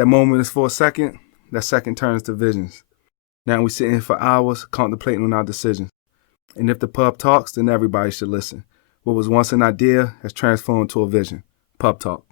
That moment is for a second, that second turns to visions. Now we sit here for hours contemplating on our decisions. And if the pub talks, then everybody should listen. What was once an idea has transformed to a vision. Pub talk.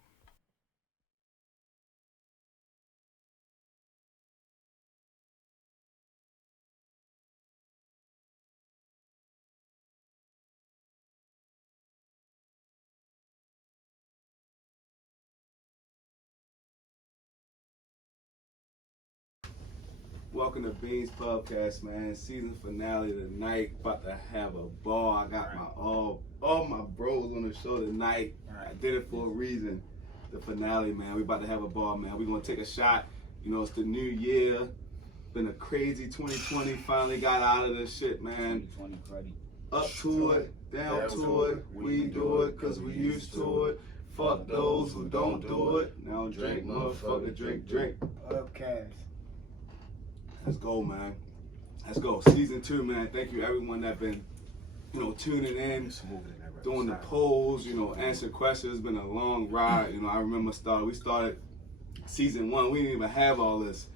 Welcome to Beans Pubcast, man. Season finale tonight. About to have a ball. I got my all my bros on the show tonight. I did it for a reason. The finale, man. We about to have a ball, man. We're gonna take a shot. You know, it's the new year. Been a crazy 2020. Finally got out of this shit, man. 2020. Up to it, down to it. We do it cause we used to it. Fuck those who don't do it. Now drink, motherfucker, drink. Pubcast. Let's go, man. Let's go. Season 2, man. Thank you everyone that been, tuning in, doing the polls, answering questions. It's been a long ride. I remember we started season 1. We didn't even have all this,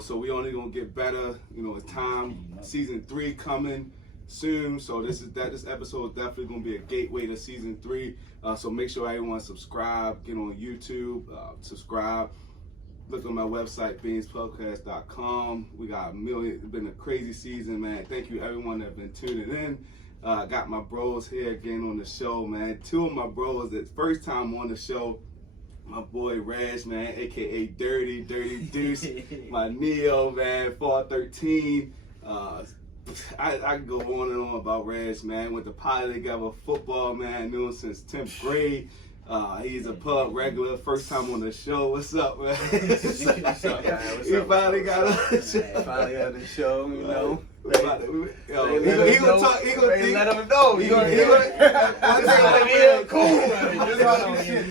so we only gonna get better, as time. Season 3 coming soon. So this episode is definitely gonna be a gateway to season 3. So make sure everyone subscribe, get on YouTube, subscribe. Look on my website, beanspodcast.com. We got it's been a crazy season, man. Thank you everyone that been tuning in. Got my bros here again on the show, man. 2 of my bros that first time on the show. My boy Raj, man, aka Dirty Deuce. My Neo, man, 413. I can go on and on about Raj, man. Went to Pilot together, football, man. Knew him since 10th grade. He's a pub regular, first time on the show. What's up, man? What's up, guys? He finally got on the show. Finally on the show, He gonna talk. He gonna let him know.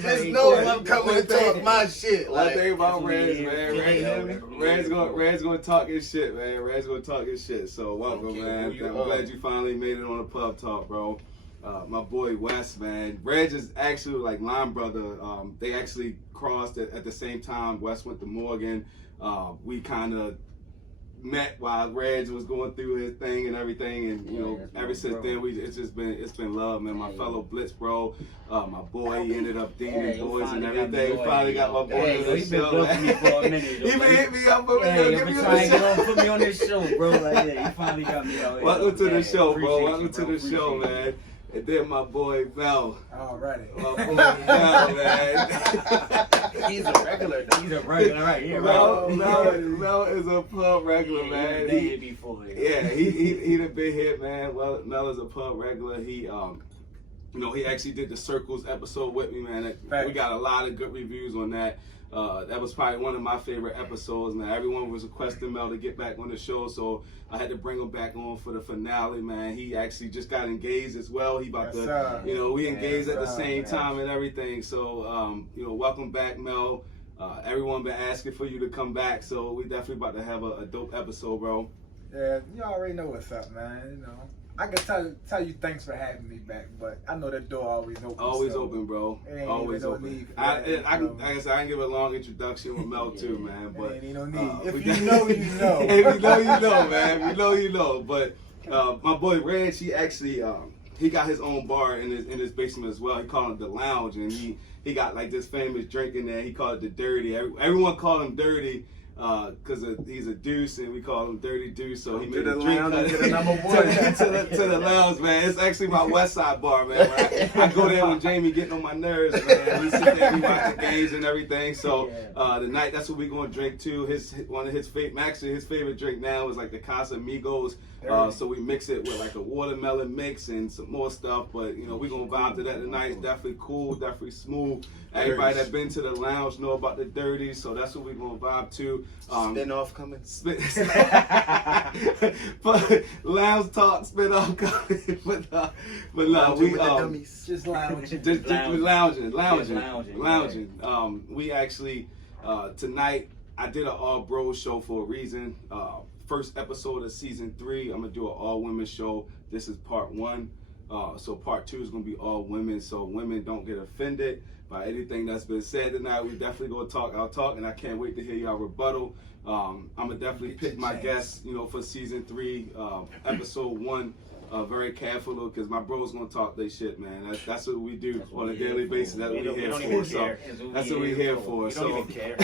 Just know I'm coming to talk my shit. One thing about Raj, man. Raj gonna talk his shit, man. Raj gonna talk his shit. So welcome, man. I'm glad you finally made it on the pub talk, bro. My boy Wes, man. Reg is actually like line brother. They actually crossed at the same time. Wes went to Morgan. We kind of met while Reg was going through his thing and everything, and ever since then it's been love, man. My fellow Blitz bro, my boy, he ended up dealing boys and everything. Finally got my boy on the show. He been hit me up, but put me on this show, bro. He finally got me out. Welcome to the show, bro. Welcome to the show, man. And then my boy Mel. Alrighty. My boy Mel, man. He's a regular, right here. Mel is a pub regular, man. He done been here, man. Well, Mel is a pub regular. He he actually did the Circles episode with me, man. We got a lot of good reviews on that. That was probably one of my favorite episodes, man. Everyone was requesting Mel to get back on the show, so I had to bring him back on for the finale, man. He actually just got engaged as well. He about we engaged at the same time and everything. So, welcome back, Mel. Everyone been asking for you to come back, so we definitely about to have a dope episode, bro. Yeah, you already know what's up, man. I can tell you thanks for having me back, but I know that door always open. Always open, bro. Always no open. Need for I can give a long introduction with Mel too, man. But ain't no need. If you know, you know. If you know, you know, man. You know, you know. But my boy Reg, he actually he got his own bar in his basement as well. He called it the Lounge, and he got like this famous drink in there. He called it the Dirty. Everyone called him Dirty. Because he's a deuce and we call him Dirty Deuce, so he made a drink to the lounge, man. It's actually my West Side bar, man. I go there when Jamie getting on my nerves, man. We sit there, we watch the games and everything. So tonight, that's what we're gonna drink too. His favorite drink now is like the Casamigos. So we mix it with like a watermelon mix and some more stuff. But we're gonna vibe to that tonight. It's definitely cool, definitely smooth. Everybody that been to the lounge know about the Dirty, so that's what we're gonna vibe to. Spin-off coming. Lounge talk spin-off coming. but no, we just lounging. Just lounging. We actually tonight I did an all bros show for a reason. First episode of season 3. I'm gonna do an all women show. This is part 1. So part 2 is going to be all women, so women don't get offended by anything that's been said tonight. We definitely going to talk our talk, and I can't wait to hear y'all rebuttal. I'm going to definitely pick my guests, for season 3, episode 1. Very careful because my bro's gonna talk they shit, man. That's what we do on a daily basis. That's what we're here for. So that's what we're here for. We don't even care.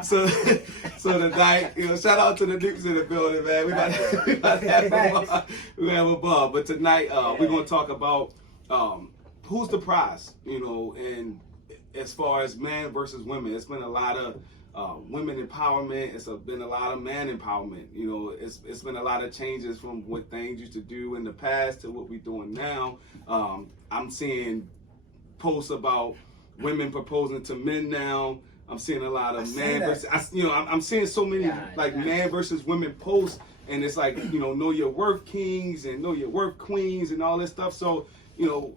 so tonight, shout out to the Dukes in the building, man. We about to have a ball. But tonight, we're gonna talk about who's the prize, and as far as man versus women, it's been a lot of women empowerment. It's been a lot of man empowerment. It's been a lot of changes from what things used to do in the past to what we're doing now. I'm seeing posts about women proposing to men now. I'm seeing a lot of man versus, I'm seeing so many man versus women posts, and it's like, know your worth kings and know your worth queens and all this stuff. So,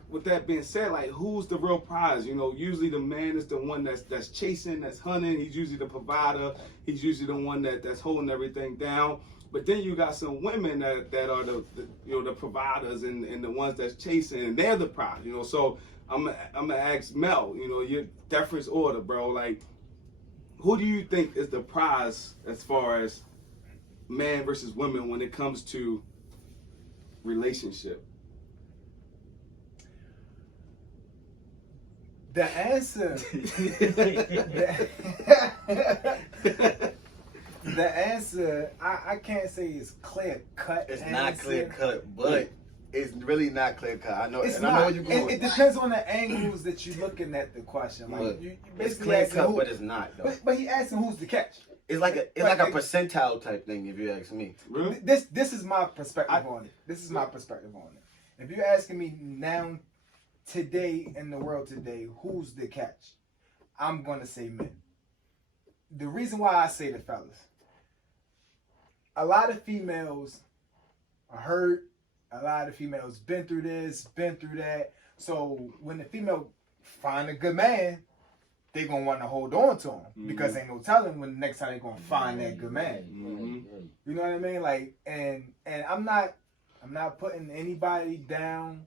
with that being said, like, who's the real prize? Usually the man is the one that's chasing, that's hunting. He's usually the provider. He's usually the one that's holding everything down. But then you got some women that are the providers and the ones that's chasing, and they're the prize. So I'm gonna ask Mel. Your deference order, bro. Like, who do you think is the prize as far as man versus women when it comes to relationship? The answer, the answer, I can't say it's clear cut. It's not clear cut, but it's really not clear cut. I know, it's and not. I know what you're going. It depends on the angles that you're looking at the question. Like, Look, you it's basically clear asking cut, who, but it's not though. but he asking who's the catch. It's like a percentile type thing, if you ask me. Really? This is my perspective on it. This is my perspective on it. If you're asking me now, today, in the world today, who's the catch? I'm gonna say men. The reason why I say the fellas, a lot of females are hurt. A lot of females been through this, been through that. So when the female find a good man, they gonna want to hold on to him because ain't no telling when the next time they gonna find that good man. You know what I mean? Like, and I'm not putting anybody down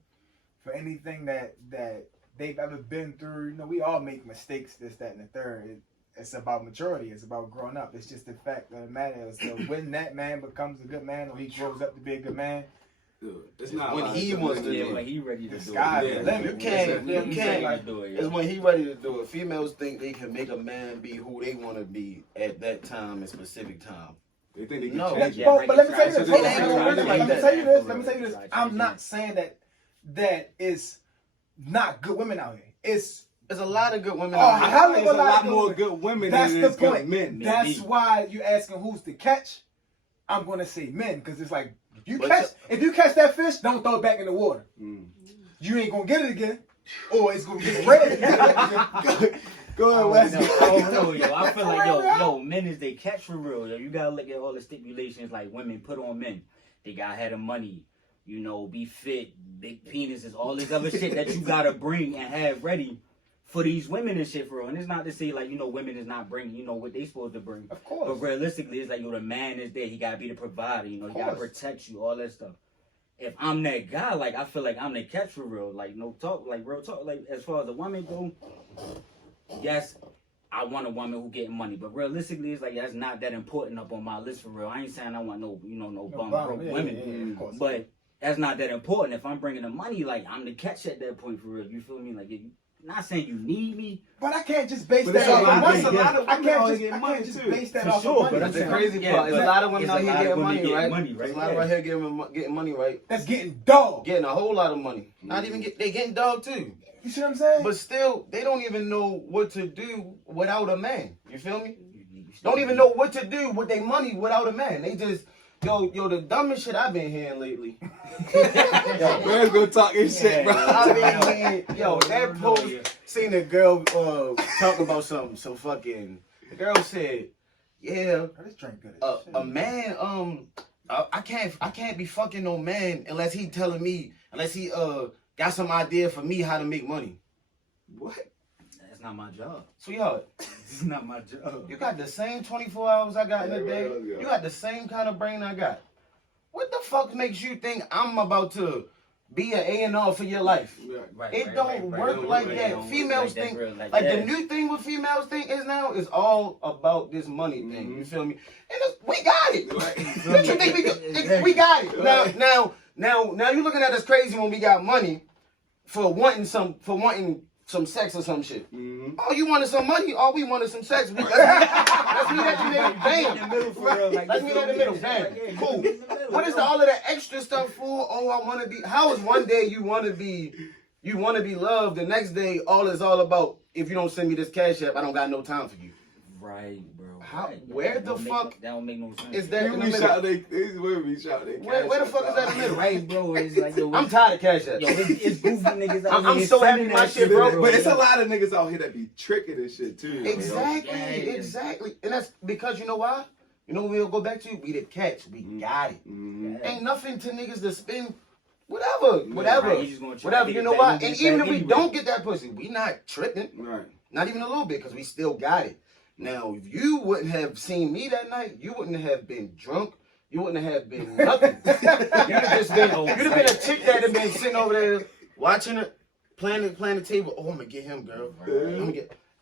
for anything that they've ever been through. We all make mistakes, this, that, and the third. It's about maturity. It's about growing up. It's just the fact of the matter is that when that man becomes a good man or he grows up to be a good man, it's not when he wants to do it. When he ready to the do sky it. the limit. You can't. Do it, It's when he ready to do it. Females think they can make a man be who they want to be at that time and specific time. They think they can No. change it. But let me tell you this. It ain't gonna really like Let me that. tell you this. Let me tell you this. I'm not saying that it's not good women out here. There's a lot of good women. Oh, out here. hell There's a lot more good women That's than the there's good point. men. That's why you asking who's the catch. I'm gonna say men because it's like if you catch that fish, don't throw it back in the water. You ain't gonna get it again, or it's gonna get red. Go ahead, Wes. I don't know, yo. I feel like yo, men is they catch for real. Yo, you gotta look at all the stipulations like women put on men. They gotta have the money, be fit, big penises, all this other shit that you gotta bring and have ready for these women and shit for real. And it's not to say like, women is not bringing, what they supposed to bring. Of course. But realistically, it's like, the man is there. He gotta be the provider, he gotta protect you, all that stuff. If I'm that guy, like, I feel like I'm the catch for real. Like, no talk, like, real talk. Like, as far as a woman go, yes, I want a woman who getting money. But realistically, it's like, that's not that important up on my list for real. I ain't saying I want no bum broke women. Of course. But that's not that important. If I'm bringing the money, like, I'm the catch at that point for real. You feel me? Like, not saying you need me. But I can't just base But that there's off a lot money. of women I out can't here just too. base that For off sure, of money. But that's the saying- crazy yeah, part. There's but a lot of women it's out a here lot of getting women money, getting right? money, right? There's a lot of Yeah. out here getting money, right? That's getting dog. Getting a whole lot of money. Not even they getting dog too. You see what I'm saying? But still, they don't even know what to do without a man. You feel me? Don't even know what to do with their money without a man. They just, yo, the dumbest shit I've been hearing lately. Man's gonna talk his shit, bro. I mean, yo, that post, seen a girl talk about something. So fucking, the girl said, yeah, This drink good. a man, I can't be fucking no man unless he telling me, unless he got some idea for me how to make money. What? That's not my job. Sweetheart, It's not my job. you got the same 24 hours I got in a Yeah, day. right, You got the same kind of brain I got. What the fuck makes you think I'm about to be an A&R for your life. Right, It right, don't right, work right. like It that. don't work Females that, think, bro. like yeah. the new thing with females think is now is all about this money thing. You feel me? And we got it. What you think we got? We got it. Now you looking at us crazy when we got money for wanting some sex or some shit. Oh, you wanted some money? All we wanted some sex. Let's meet at the middle. Bam. Let's meet at the middle. Bam. Cool. What is all of that extra stuff for? Oh, I want to be. How is one day you want to be loved? The next day, all is all about. If you don't send me this cash app, I don't got no time for you. Right, bro. How? Right, Where that the don't fuck make, that don't make no sense. is that in the middle? Where the fuck is that in the middle? Right, bro. It's like, yo, I'm tired of cash apps. Yo, it's goofy niggas out I'm here so happy sending my that shit broke, But it's a lot of niggas out here that be tricking and shit too. Exactly. And that's because you know why? You know what we'll go back to? We the catch. We got it. Ain't nothing to niggas to spend. Whatever. Right, you You know why? back, And even if we anyway. don't get that pussy, we not tripping. Right. Not even a little bit, because we still got it. Now, if you wouldn't have seen me that night, you wouldn't have been drunk. You wouldn't have been nothing. You'd have been a chick that had been sitting over there watching it, playing the table. Oh, I'm gonna get him, girl.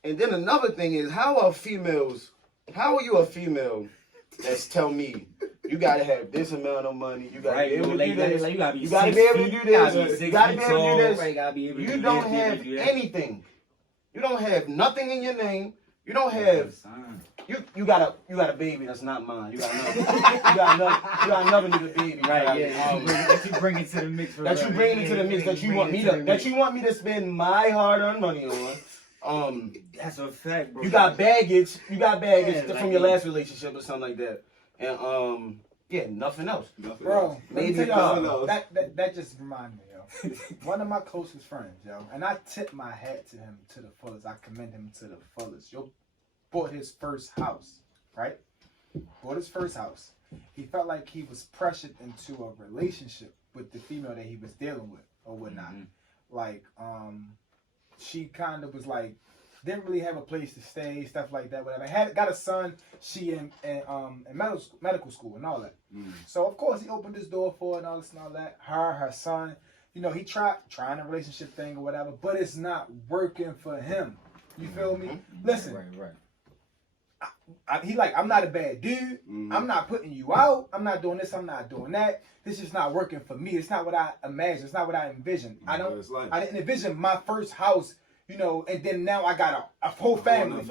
And then another thing is, how are you a female that's tell me you gotta have this amount of money, you gotta be able to do this, you gotta be able to do this, you gotta be able to do this. Right, gotta be able to You do don't this, have do that. anything. You don't have nothing in your name. You don't have. You got a baby that's not mine. You got another nigga baby. Right, yeah. That you bring into the mix. That you bring into the mix. That you want me to spend my hard-earned money on. That's a fact, bro. You got baggage. Yeah, from your last relationship or something like that. And yeah, nothing else. Bro, let me Maybe tell y'all, that just reminded me, yo. One of my closest friends, yo, and I tip my hat to him to the fullest. I commend him to the fullest. Yo, bought his first house, right? Bought his first house. He felt like he was pressured into a relationship with the female that he was dealing with or whatnot. Like, she kind of was like, didn't really have a place to stay, stuff like that, whatever. Got a son, she in medical school and all that. So of course he opened his door for her and all this and all that. Her son, you know, he trying a relationship thing or whatever, but it's not working for him. You feel me? Listen. Right. He like, I'm not a bad dude. I'm not putting you out. I'm not doing this. I'm not doing that. This is not working for me. It's not what I imagined. It's not what I envisioned. I didn't envision my first house, you know, and then now I got a whole family.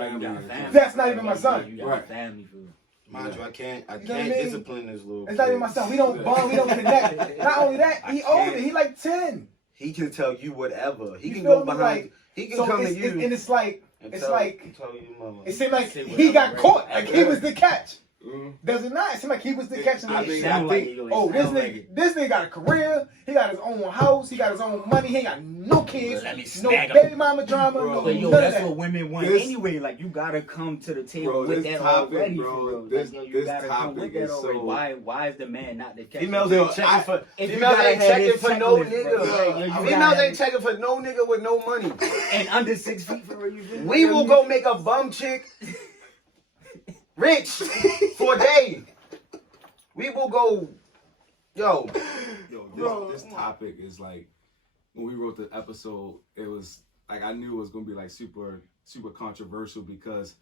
That's not even my son. You got a family, food. Mind you, I can't You know what I mean? discipline this little It's not even my son. We don't bond. We don't connect. Not only that, he older. He like 10. He can tell you whatever. He You can feel go me? behind. Like, He can so come to it's, you. and it's like, tell your mama. it seemed like he got caught. Like he was the catch. Does it not? It seemed like he was the catch. I think, This nigga got a career. He got his own house. He got his own money. He ain't got no kids. Let me No smack baby him. mama drama. Bro, No, But yo, none of that's that. what women want This- anyway. Like, you gotta come to the table Bro, with this that topic, already, bro, for real. this- Like, yo, you this gotta come topic with that is already. so- Why is the man not the catch? Females Yo, ain't checking for. if you Females gotta ain't have checking this for no checklist, nigga. bro, like, yo, you Females gotta ain't checking for no nigga with no money. and under 6 feet for real. You feel me? We will go make a bum chick rich for a day. We will go, yo. This topic is like, when we wrote the episode, it was like, I knew it was gonna be like super controversial because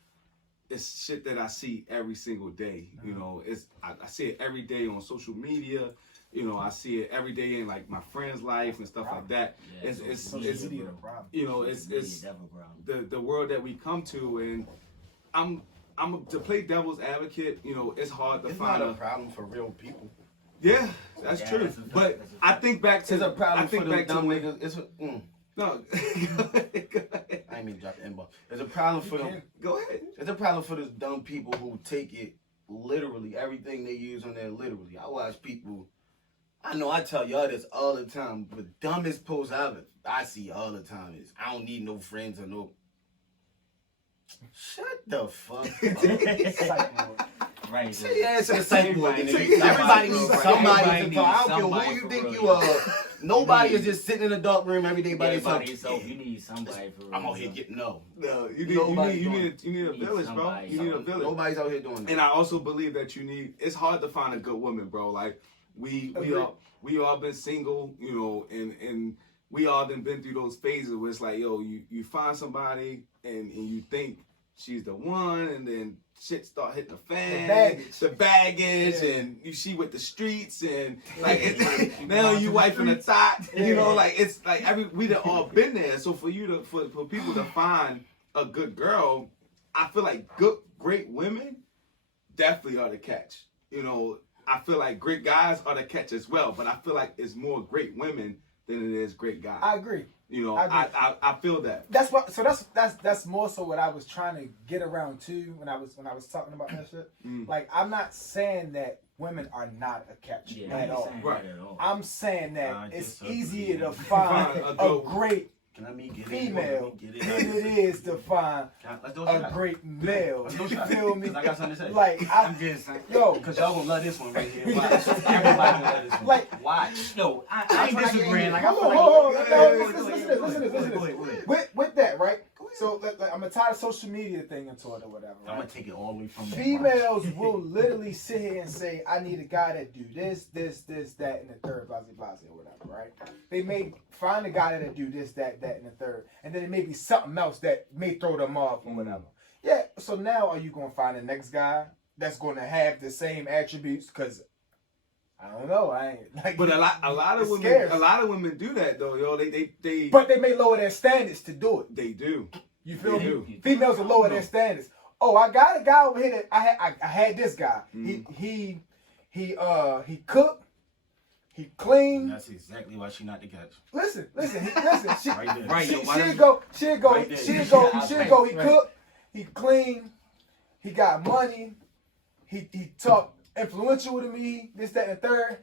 it's shit that I see every single day. You know, I see it every day on social media. You know, I see it every day in like my friend's life and stuff like that. Yeah, It's problem. the world that we come to, and I'm to play devil's advocate. You know, it's hard to It's find not a problem for real people. Yeah, that's true. that's a fact, But that's a I fact. think back to It's a problem I think for the back to dumb when, niggas. It's no. I ain't mean to drop the N-bomb. It's a problem for them. Go ahead. It's a problem for those dumb people who take it literally. Everything they use on there literally. I watch people. I know I tell y'all this all the time. The dumbest post I see all the time is, I don't need no friends or no. Shut the fuck up. Right. Say your ass in the psych ward. Everybody Everybody needs needs somebody, somebody to talk. I don't care who you think you are. Nobody is just sitting in a dark room every day by themselves. You need somebody for real. I'm out here getting no. No, you Nobody's need a village, bro. somebody. You need a village. Nobody's out here doing that. And I also believe that it's hard to find a good woman, bro. Like, we Agreed. all been single, you know, and we all done been through those phases where it's like, yo, you find somebody and you think she's the one, and then shit start hitting the fan, the baggage, Yeah. and she with the streets, and like now you wiping the top, you know, like it's like we done all been there. So for people to find a good girl, I feel like great women definitely are the catch. You know, I feel like great guys are the catch as well, but I feel like it's more great women than it is great guys. I agree. You know, I I feel that. That's what. So that's more so what I was trying to get around too when I was talking about that shit. Like, I'm not saying that women are not a catch at all. Right. I'm saying that it's disagree. easier to find a great Can I get female it? than it is to find Let's do a great male. Let's do You shot. feel me? 'Cause I got something to say. Like, I'm just saying. yo, Because y'all gonna love this one right here. Watch. Everybody gonna love this one. Like, watch. No, I ain't disagreeing. Like, I feel hold like. on. Listen to this. With that, right? So like, I'm gonna tie the social media thing into it or whatever. I'm Right? gonna take it all the way from there. Females will literally sit here and say, I need a guy that do this, that, and the third, blah, blah, blah, or whatever, right? They may find a guy that do this, that, and the third, and then it may be something else that may throw them off or whatever. Yeah, so now are you going to find the next guy that's going to have the same attributes? Because I don't know, I ain't like. But a lot of women do that though, yo. They But they may lower their standards to do it. they do. You feel They me? do. Females will lower their standards. Oh, I got a guy over here that I had this guy. He cooked, he cleaned. That's exactly why she not the catch. Listen. She, Right there. Right, yo, why she'd don't go. Right there. She'd go. He Right. cooked, he cleaned, he got money, he talked influential to me, this, that, and the third.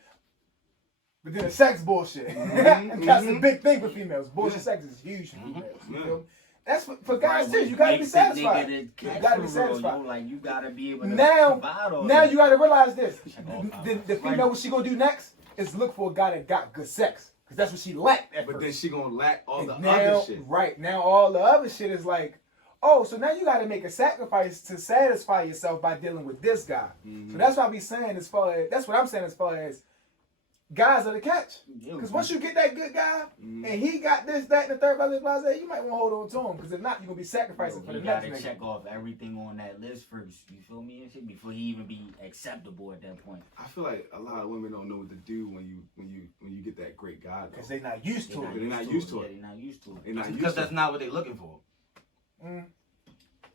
But then the sex bullshit. And that's a big thing for females. Bullshit sex is huge for females. You feel me? That's for guys too. You gotta be satisfied. You gotta be satisfied. Like, you gotta be able to Now provide all you that. gotta realize this. The female, what she gonna do next is look for a guy that got good sex. Because that's what she lacked at But first. then she gonna lack all the now, other shit. right, now all the other shit is like, oh, so now you gotta make a sacrifice to satisfy yourself by dealing with this guy. So that's what I be saying as far as, that's what I'm saying as far as guys are the catch. Because once you get that good guy, and he got this, that, and the third, blah, blah, blah, you might want to hold on to him. Because if not, you're going to be sacrificing for the You next gotta nigga. check off everything on that list first. You feel me and shit before he even be acceptable at that point. I feel like a lot of women don't know what to do when you get that great guy. Because they're not used to it. They're not used to it. Yeah, they're not used to it. They're not used Because to that's it. not what they're looking for. Mm.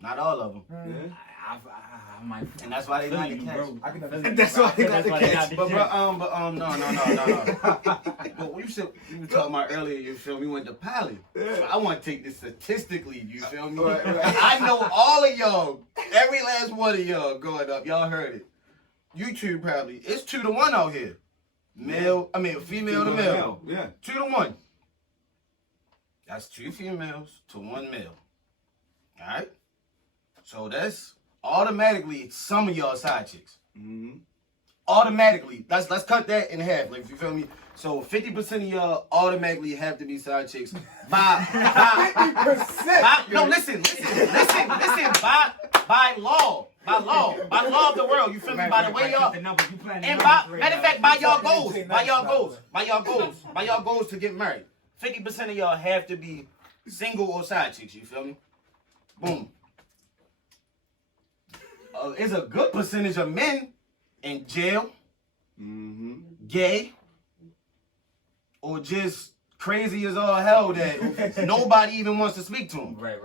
Not all of them. Yeah. I might, And that's why they not the you, catch. bro. I can Feel understand. you. That's why they not the That's why catch. they But not no. But what you were talking about earlier, you feel me, went to Pally. So I want to take this statistically, you feel me? Right. I know all of y'all, every last one of y'all growing up, y'all heard it. YouTube probably, it's 2 to 1 out here. Female to male. Yeah. 2 to 1. That's 2 females to 1 male. Alright? So that's automatically some of y'all side chicks. Automatically. Let's cut that in half. Like, if you feel me? So 50% of y'all automatically have to be side chicks. By 50%. no, listen. By law. By law of the world. You feel me? By the way y'all. And matter of fact, by y'all goals to get married. 50% of y'all have to be single or side chicks. You feel me? Boom. It's a good percentage of men in jail, gay, or just crazy as all hell that nobody even wants to speak to them. Right.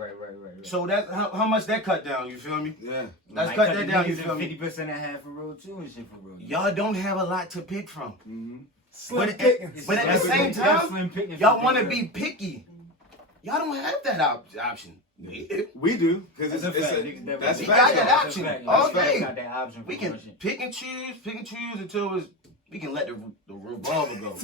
So that's how much that cut down. You feel me? Yeah. Let's cut that down. You feel me? 50% and half for real too and shit for real. Y'all don't have a lot to pick from. Slim pickings. But at the same time, y'all want to be picky. Y'all don't have that option. We do. Because That's that's We facts. got that though. option. That's All fact. day. Got that option for We can real shit. pick and choose until we can let the revolver go.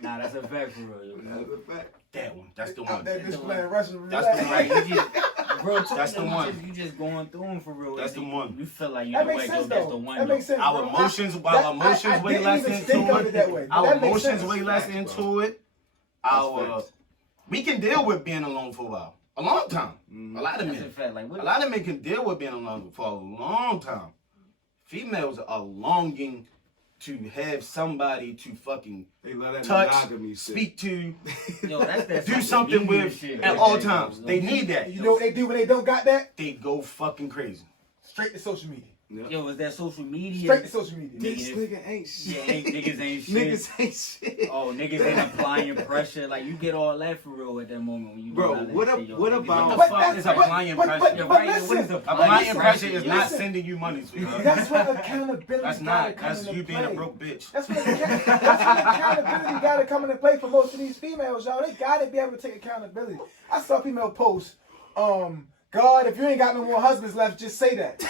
Nah, that's a fact for real. That's a fact. That one. That's the Out one. there just playing Russian That's the roulette. one. You just, bro, That's the one. You just going through them for real. That's the one. You feel like you That know makes what, sense, that's the though. one. That makes sense. Our bro. emotions, I way didn't less even think of into it that way, it. but Our that makes emotions sense. way less Facts, into it. We can deal with being alone for a while, a long time. A lot of That's a men, fact. Like, what? a lot of men can deal with being alone for a long time. Females are longing to have somebody to fucking They love that touch, monogamy shit. speak to, Yo, that's that do something with at all times. They need that. You know what they do when they don't got that? They go fucking crazy. Straight to social media. Yep. Yo, is that social media? Straight to social media. This nigga ain't shit. Yeah, niggas ain't shit. Niggas ain't shit. Oh, niggas ain't applying pressure. Like, you get all that for real at that moment when you Bro, do all that what shit, yo. what Niggas- about- what What the the fuck fuck is is applying? applying but- pressure? Yeah, but right, listen, what is Applying pressure is not Listen. sending you money, sweetheart. That's what accountability That's gotta not. come That's into you being a play. broke bitch. That's when accountability got to come into play for most of these females, y'all. They got to be able to take accountability. I saw a female post, God, if you ain't got no more husbands left, just say that.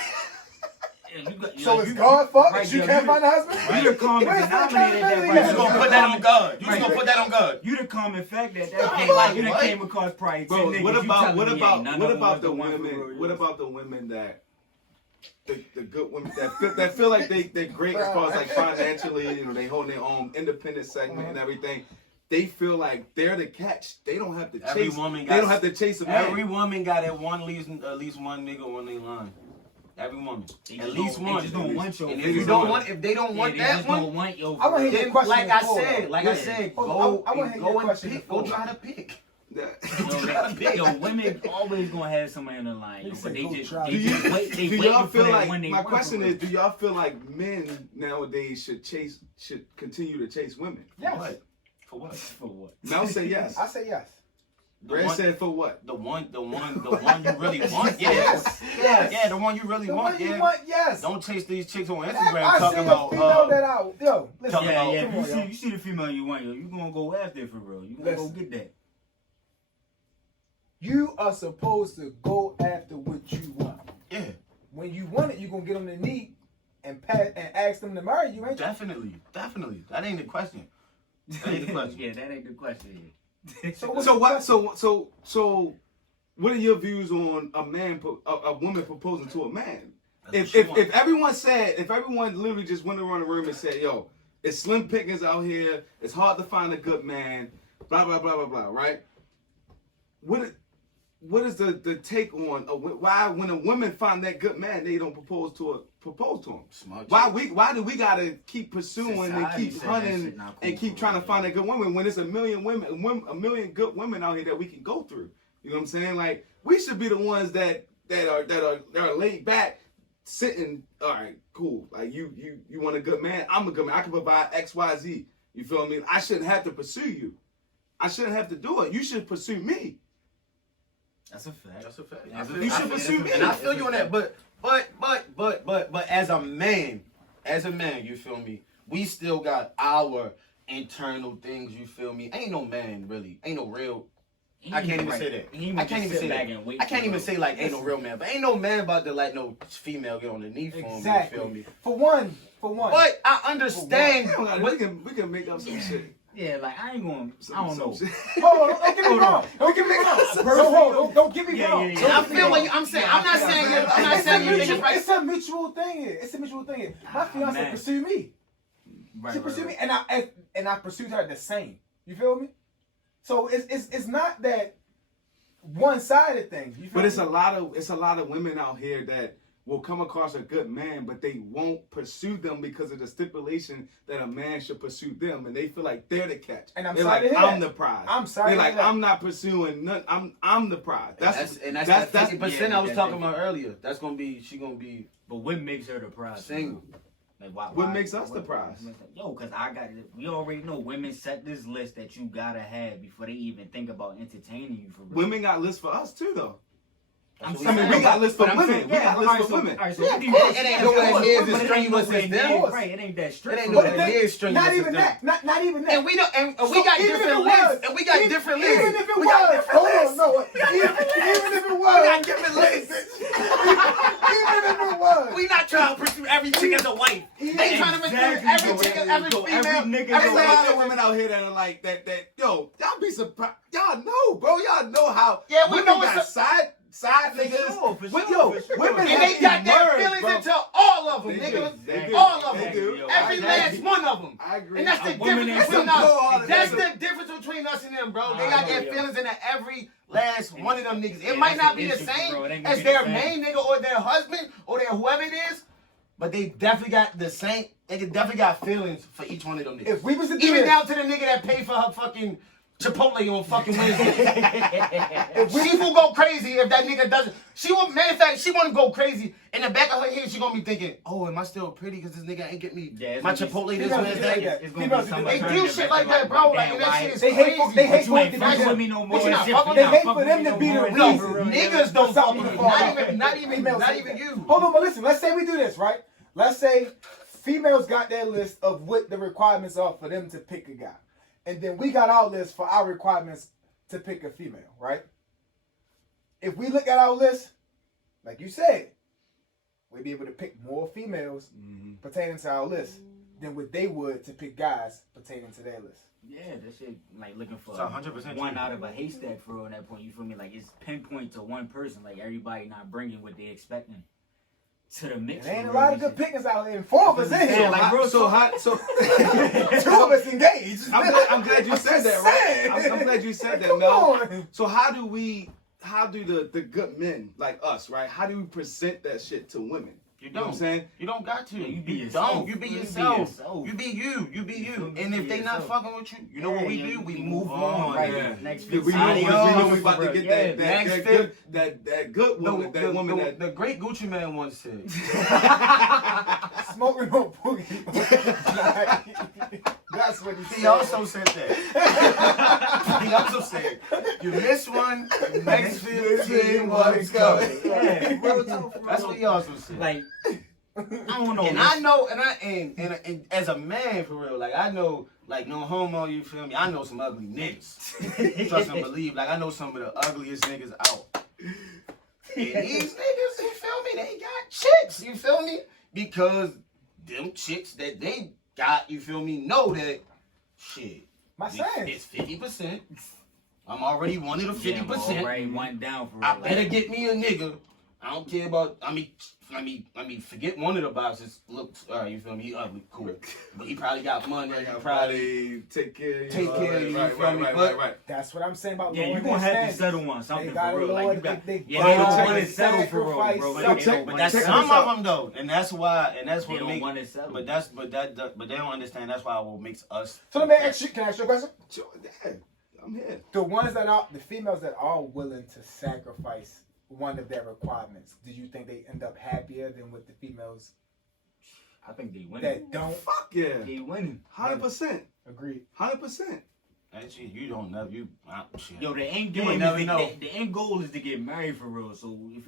Yeah, you got- So yo, is you- God fucked right, that you yo, can't you- find a husband? You the common Where's the denominator that accountability You right just at? gonna put that on God. You just Right. gonna put that on God. You the common fact that Yeah, ain't like you done what? came across probably 10 Bro, niggas. what You about telling what me ain't about none what of them about was the one for women? real, What yo. about the women that the good women that feel like they're great as far as like financially, you know, they hold their own independent segment and everything. They feel like they're the catch. They don't have to chase. Every woman they don't have to chase a man. Every woman got at least one nigga on their line. Every woman, They at just least don't- one. They just don't want your And if They you just don't don't want, if they don't want they that just one, don't want your I wanna hear real- your then question like I before, said, though. like I said, Hold on, go I wanna and hear go your and question pick. before. Go try to pick. Yo, gotta pick. yo, women always gonna have somebody on the line, yo, You but said they go just try. they Do you just wait. They do waiting y'all for feel that like when they my want question for is, real. do y'all feel like men nowadays should continue to chase women? Yes. What? For what? For what? Mel say yes. I say yes. Brad said for what? The one you really want. Yeah. Yes. Yes. Yeah, the one you really The want. one you Yeah. want, yes. Don't chase these chicks on I Instagram see talking a about. female that I, yo, listen. talking Yeah, about- yeah. come If you on, see, yo. you see the female you want, yo, you gonna go after it for real. You gonna Listen. go get that. You are supposed to go after what you want. Yeah, When you want it, you're gonna get on the knee and ask them to marry you, ain't you? definitely. That ain't the question. That ain't the question. Yeah, that ain't the question. So what? So what are your views on a woman proposing to a man? If everyone literally just went around the room and said, "Yo, it's slim pickings out here. It's hard to find a good man." Blah blah blah blah blah. Right? What is the take on why when a woman find that good man they don't propose to him? Smart Why do we gotta keep pursuing and Society keep said that hunting shit not cool and keep for trying to real, find yo. a good woman when there's a million good women out here that we can go through? You know what I'm saying? Like we should be the ones that are laid back, sitting. All right, cool. Like you want a good man? I'm a good man. I can provide X, Y, Z. You feel me? I shouldn't have to pursue you. I shouldn't have to do it. You should pursue me. That's a fact. That's a fact. You should pursue me. And I feel you on that, but as a man, you feel me? We still got our internal things, you feel me? Ain't no man really, ain't no real. I can't even say that. I can't even say that. I can't even say like ain't no real man, but ain't no man about to let no female get on the knee for him. Exactly. You feel me? For one. But I understand. We can make up some shit. Yeah, like I ain't going. I don't know. Some shit. Hold on, don't get me wrong. Don't get me wrong. Don't get me Yeah, wrong. yeah, And I yeah. feel what I'm saying. I'm not saying you niggas right. It's a mutual thing here. My fiance man. pursued me. She pursued me, and I pursued her the same. You feel me? So it's not that one-sided thing. You feel But me? it's a lot of women out here that will come across a good man, but they won't pursue them because of the stipulation that a man should pursue them, and they feel like they're the catch. And I'm they're sorry like, to hear I'm that. the prize. I'm sorry They're to like, hear that. I'm not pursuing none. I'm the prize. That's that's 50% yeah, I was that's talking different. about earlier. She gonna be But what makes her the prize? single. Like, What makes us the prize? Yo, because I got it. We already know women set this list that you gotta have before they even think about entertaining you for real. Women got lists for us too, though. I'm I mean, saying, we got lists for but I'm women. saying, We got lists for women. All right, so Yeah, what do of you course. It ain't of nowhere course, near but as it strenuous ain't as nowhere them. near- Right, it ain't that strict. It ain't for nowhere real. near as strenuous Not as even them. that. Not even that. And we got even if different it lists. was, And we got different lists. Even if it We got was, different hold on, lists. no. Even if it was, We got different lists. even if it was, We not trying to pursue every chick as a wife. They trying to pursue Exactly, every bro. chick, every So female, every nigga There's a lot of every women out here that are like that. Yo, y'all be surprised. Y'all know, bro. Y'all know how. Yeah, we women know got it's side For niggas. sure, for But sure, yo, for sure. women And have they got their emerged, feelings bro. into all of them, They nigga. do. They do. All of They them. do. Every last one of them. I agree. And that's the A woman difference ain't between some us. pro That's niggas. the difference between us and them, bro. I They got know, their yo. feelings into every last one of them niggas. It Yeah, might that's not the be the issue, same bro. It ain't gonna as be their the same. main nigga or their husband or their whoever it is, but they definitely got the same. nigga definitely got feelings for each one of them niggas. If we was to do even this, down to the nigga that paid for her fucking Chipotle on fucking Wednesday. She will go crazy if that nigga doesn't. She will, matter of fact, she want to go crazy. In the back of her head, she gonna be thinking, oh, am I still pretty because this nigga ain't get me my Chipotle this Wednesday? They do shit like that, bro. Like, and that shit is crazy. They hate for you it to ain't fucking with be me no more. They It's different. hate Not for them fucking to be the with me no reason. more. Niggas don't fuck with Something not even you. Hold on, but listen. Let's say we do this, right? Let's say females got their list of what the requirements are for them to pick a guy, and then we got our list for our requirements to pick a female, right? If we look at our list, like you said, we'd be able to pick more females pertaining to our list than what they would to pick guys pertaining to their list. Yeah, that shit like looking for It's 100% one true. out of a haystack for real. On that point, you feel me? Like it's pinpoint to one person. Like everybody not bringing what they expecting to the mix. There ain't a for real, lot of good pickings out there, and 4 of us in here. Yeah, like real So talk. so 2 of us engaged. I'm glad you said that, right? I'm glad you said that, Come Mel. on. So how do the good men like us, right? How do we present that shit to women? You know what I'm don't. saying? You don't got to. Yeah, you be You yourself. don't. You be You be yourself. yourself. You be you. You be you. You And be if they not yourself. fucking with you, you know what we do? We move on. Right. Yeah. Next We know Adios. we about to get that good woman, that woman that The great Gucci man once said. Smoking no boogie. That's what he said. He also said that. He also said, you miss one, next 15 one's coming. Yeah, real talk, for real. That's what he also said. Like I don't know. And I know, and as a man for real, like I know, like no homo, you feel me? I know some ugly niggas. Trust and believe, like I know some of the ugliest niggas out. And these niggas, you feel me? They got chicks, you feel me? Because them chicks that they got, you feel me, know that shit. My son. It's 50%. I'm already one of the 50%. Already one down for real. I better get me a nigga. I don't care about. I mean, forget one of the boxes. Looks, you feel me? He ugly, cool, but he probably got money. He probably probably take care of you. Right. That's what I'm saying about Yeah, you lowering gonna their have to standards. settle on something They gotta for real. Like lower you got, they yeah, they don't check want it, to settle for real, sacrifice, bro. so They check- don't- But that's check Some this out. of them though, and that's why, and that's They what don't makes. want to settle. But they don't understand. That's why what makes us. So let me ask you, can I ask you a question? Sure, yeah, I'm here. The females that are willing to sacrifice one of their requirements, do you think they end up happier than with the females I think they winning. that don't? Fuck yeah, They winning. 100%, Agreed. 100%. Actually, you don't know. Shit. Yo, the end You game would is never the, know. the end goal is to get married for real. So if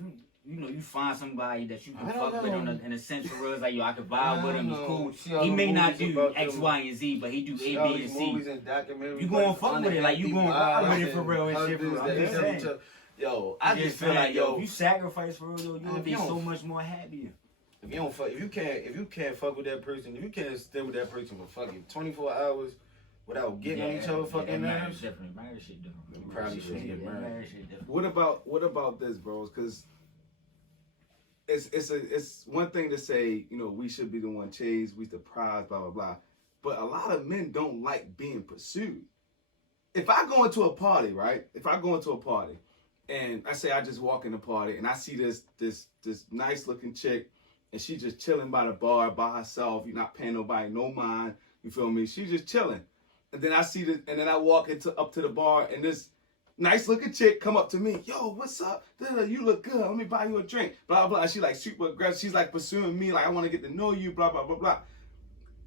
you find somebody that you can I don't fuck with know. in a sense for real, it's like yo, I can vibe with him. He's cool. See all He the may not movies do about X, them- Y, and Z, but he do See A, all B, and these C. movies and documentaries. You gonna like fuck with it, like, you gonna unhappy ride with it for wives real and shit, for real. husbands I'm that just tell each saying. other- Yo, I just feel like if you sacrifice for real, yo, you would be If you so don't- much more happier. if you don't fuck, if you can't fuck with that person, if you can't stay with that person for fucking 24 hours without getting on each other fucking marriage nerves, different. Marriage shit different. You probably shouldn't get married. Marriage shit different. What about this, bros? Because it's one thing to say, you know, we should be the one chased, we the prize, blah blah blah. But a lot of men don't like being pursued. If I go into a party, right? If I go into a party, and I say I just walk in the party, and I see this nice looking chick, and she just chilling by the bar by herself. You're not paying nobody no mind. You feel me? She's just chilling. And then I see this, and then I walk up to the bar, and this nice looking chick come up to me. Yo, what's up? You look good. Let me buy you a drink. Blah, blah. She like super aggressive. She's like pursuing me. Like, I want to get to know you. Blah, blah, blah, blah.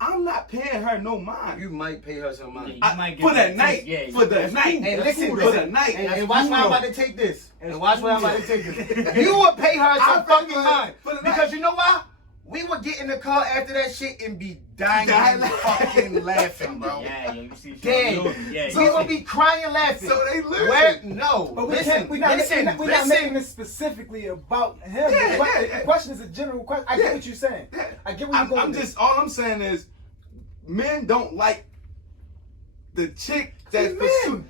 I'm not paying her no mind. you might pay her some money. You might get For that that night. taste, For the night. And That's listen, cool, For though. the night. And watch where I'm about to take this. And watch where I'm about to take this. You would pay her I'll some pay fucking for- mind. for the Because night. you know why? We would get in the car after that shit and be dying fucking laughing, bro. Yeah, yo, you see, Dead. yeah, We would be crying laughing. So they lose. Where? No. But listen, we're not listen. making this specifically about him. The question is a general question. I get what you're saying. I get what you're going I'm with. just, all I'm saying is, men don't like the chick that's pursuing.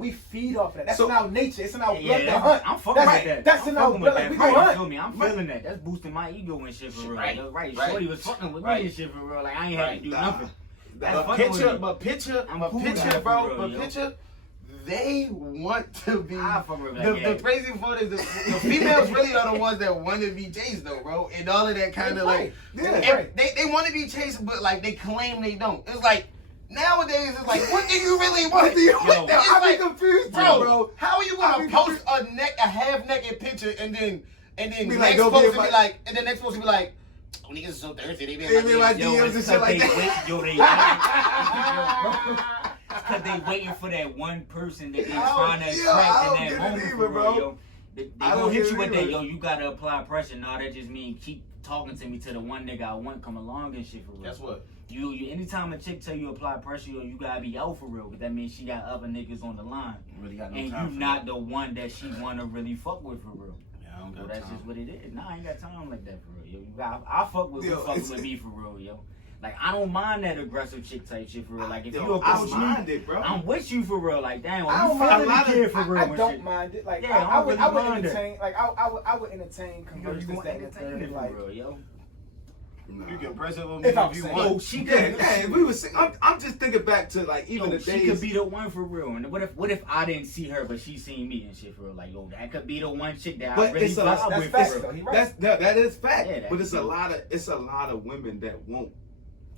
We feed off of that. That's So- in our nature. It's in our blood to Yeah, hunt. I'm fucking That's- with that. That's I'm in our fucking with blood. that. We Right, go you hunt. feel me? I'm feeling that. That's boosting my ego and shit for real. Right, Yo, right. right. Shorty was fucking with Right. me and shit for real. Like I ain't had to do nothing. That's But fucking with me. picture, I'm cool with that for real, yo. picture they want to be. I fuck with her, The crazy part is the females really are the ones that want to be chased though, bro. And all of that kind of like, they want to be chased, but like they claim they don't. It's like nowadays, it's like, what do you really want? What do you want? It's I'm like, confused, bro. How are you gonna post a half naked picture and then Be next like, post to be like, and then next post to be like, oh, niggas are so thirsty. They be like Yo, DMs and it's shit like they that. Yo, they because they waiting for that one person that they I trying to don't attract in get that it moment, either, for bro. real, yo. They I gonna don't hit get you it with that, either. yo, you gotta apply pressure. Nah, that just mean keep talking to me to the one nigga I want come along and shit, for real. That's what. You anytime a chick tell you apply pressure, yo, you gotta be out for real, because that means she got other niggas on the line. Really got no And time you for not that. the one that she wanna really fuck with, for real. Yeah, I don't So got that's time. just what it is. Nah, I ain't got time like that, for real, yo. You got, I fuck with Yo, who fucking it's- with me, for real, yo. Like, I don't mind that aggressive chick type shit, for real. Like, if you Yo, I approach mind me, it, bro. I'm with you, for real. Like, damn, I don't you mind finally a lot of- care, for real. I and don't shit. mind it. Like Yeah, I would mind it. entertain. Like I would entertain You converse this, gonna that, and the entertain third. it, Like for real, yo. Nah. You can press it on If me I'm if you saying- want. Oh, she Yeah, could. yeah, we was. I'm just thinking back to like even Yo, the she days. could be the one, for real. And what if I didn't see her, but she seen me and shit, for real? Like, yo, that could be the one chick that I But really it's a- vibe that's with, facts, for though. real. He right. that is fact. Yeah, but it's a true. lot of women that won't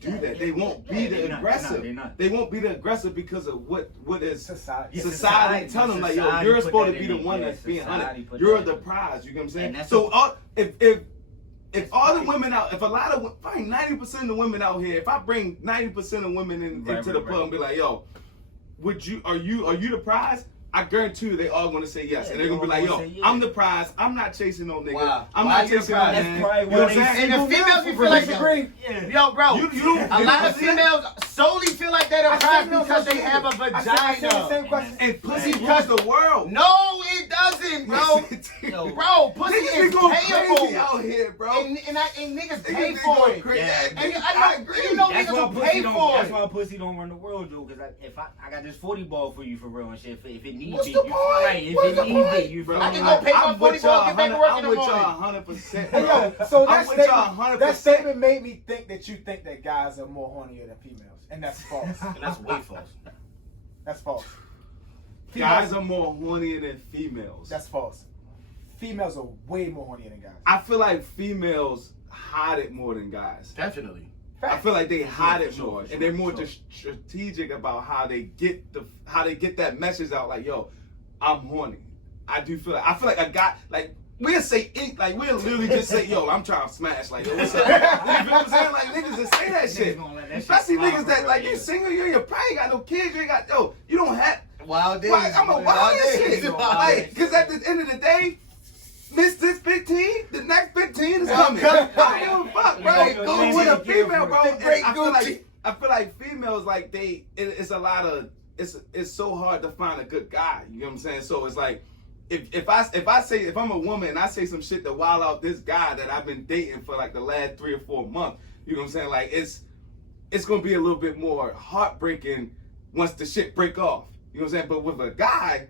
do Yeah, that. They won't be yeah, the they not, aggressive. they not. They won't be the aggressive because of what is society. Yeah, society tell them, like, yo, society you're put supposed that to be in the it. one Yeah, that's being society honest. put You're that the in it. prize. You know what I'm And saying? that's So if all the right. women out, if a lot of, probably 90% of the women out here, if I bring 90% of women into the club and be like, yo, are you the prize? I guarantee you they all gonna say yes. Yeah, And they're gonna be they like, all yo, gonna say yeah. I'm the prize. I'm not chasing no nigga. Wow. I'm Why not you the chasing no prize? man. That's probably You know what why I'm they saying? And the females, we feel like disagree. Yeah. Yo, bro, You don't- a lot of you know females solely feel like they're the I prize said no because they social have a media. I said the vagina. same question. And pussy Because- rules the world. No, it doesn't, bro. Yo, Bro, pussy Niggas be is going crazy payable. out here, bro. And niggas Niggas pay be for going it. crazy. Yeah. And I I agree. know, you know That's niggas why will pay pussy don't. for That's it. why pussy don't run the world, Joe. Because if I got this 40 ball for you, for real and shit. If it needs What's it, the you point? right. If What's it the needs point? it, you Bro, feel I can me? go pay my I'm 40 with ball, y'all get back to work in I'm the with morning. y'all 100%. Hey, bro. yo, so I'm with y'all 100%. that statement made me think that you think that guys are more hornier than females, and that's false. And that's way false. That's false. Guys are more hornier than females. That's false. Females are way more hornier than guys. I feel like females hide it more than guys. Definitely. I feel like they hide it sure, more, for and they're sure, more for sure. just strategic about how they get that message out. Like, yo, I'm horny. I do feel like a guy, like, we'll say like we'll literally just say, yo, I'm trying to smash. Like, yo, what's up? You know what I'm saying? Like, niggas just say that shit. Gonna let that shit Especially fly niggas for that real, like yeah. you single, you probably ain't got no kids, you ain't got you don't have. Wild days. Like, I'm a wild as shit. days. Like, cause at the end of the day, miss this 15, the next 15 is coming. I don't give a fuck, bro. Yeah, Go yeah, with yeah, a female, bro. The And great I feel Gucci. like females like it's a lot of it's so hard to find a good guy. You know what I'm saying? So it's like if I'm a woman and I say some shit to wild out this guy that I've been dating for like the last 3 or 4 months, you know what I'm saying? Like it's gonna be a little bit more heartbreaking once the shit break off. You know what I'm saying? But with a guy,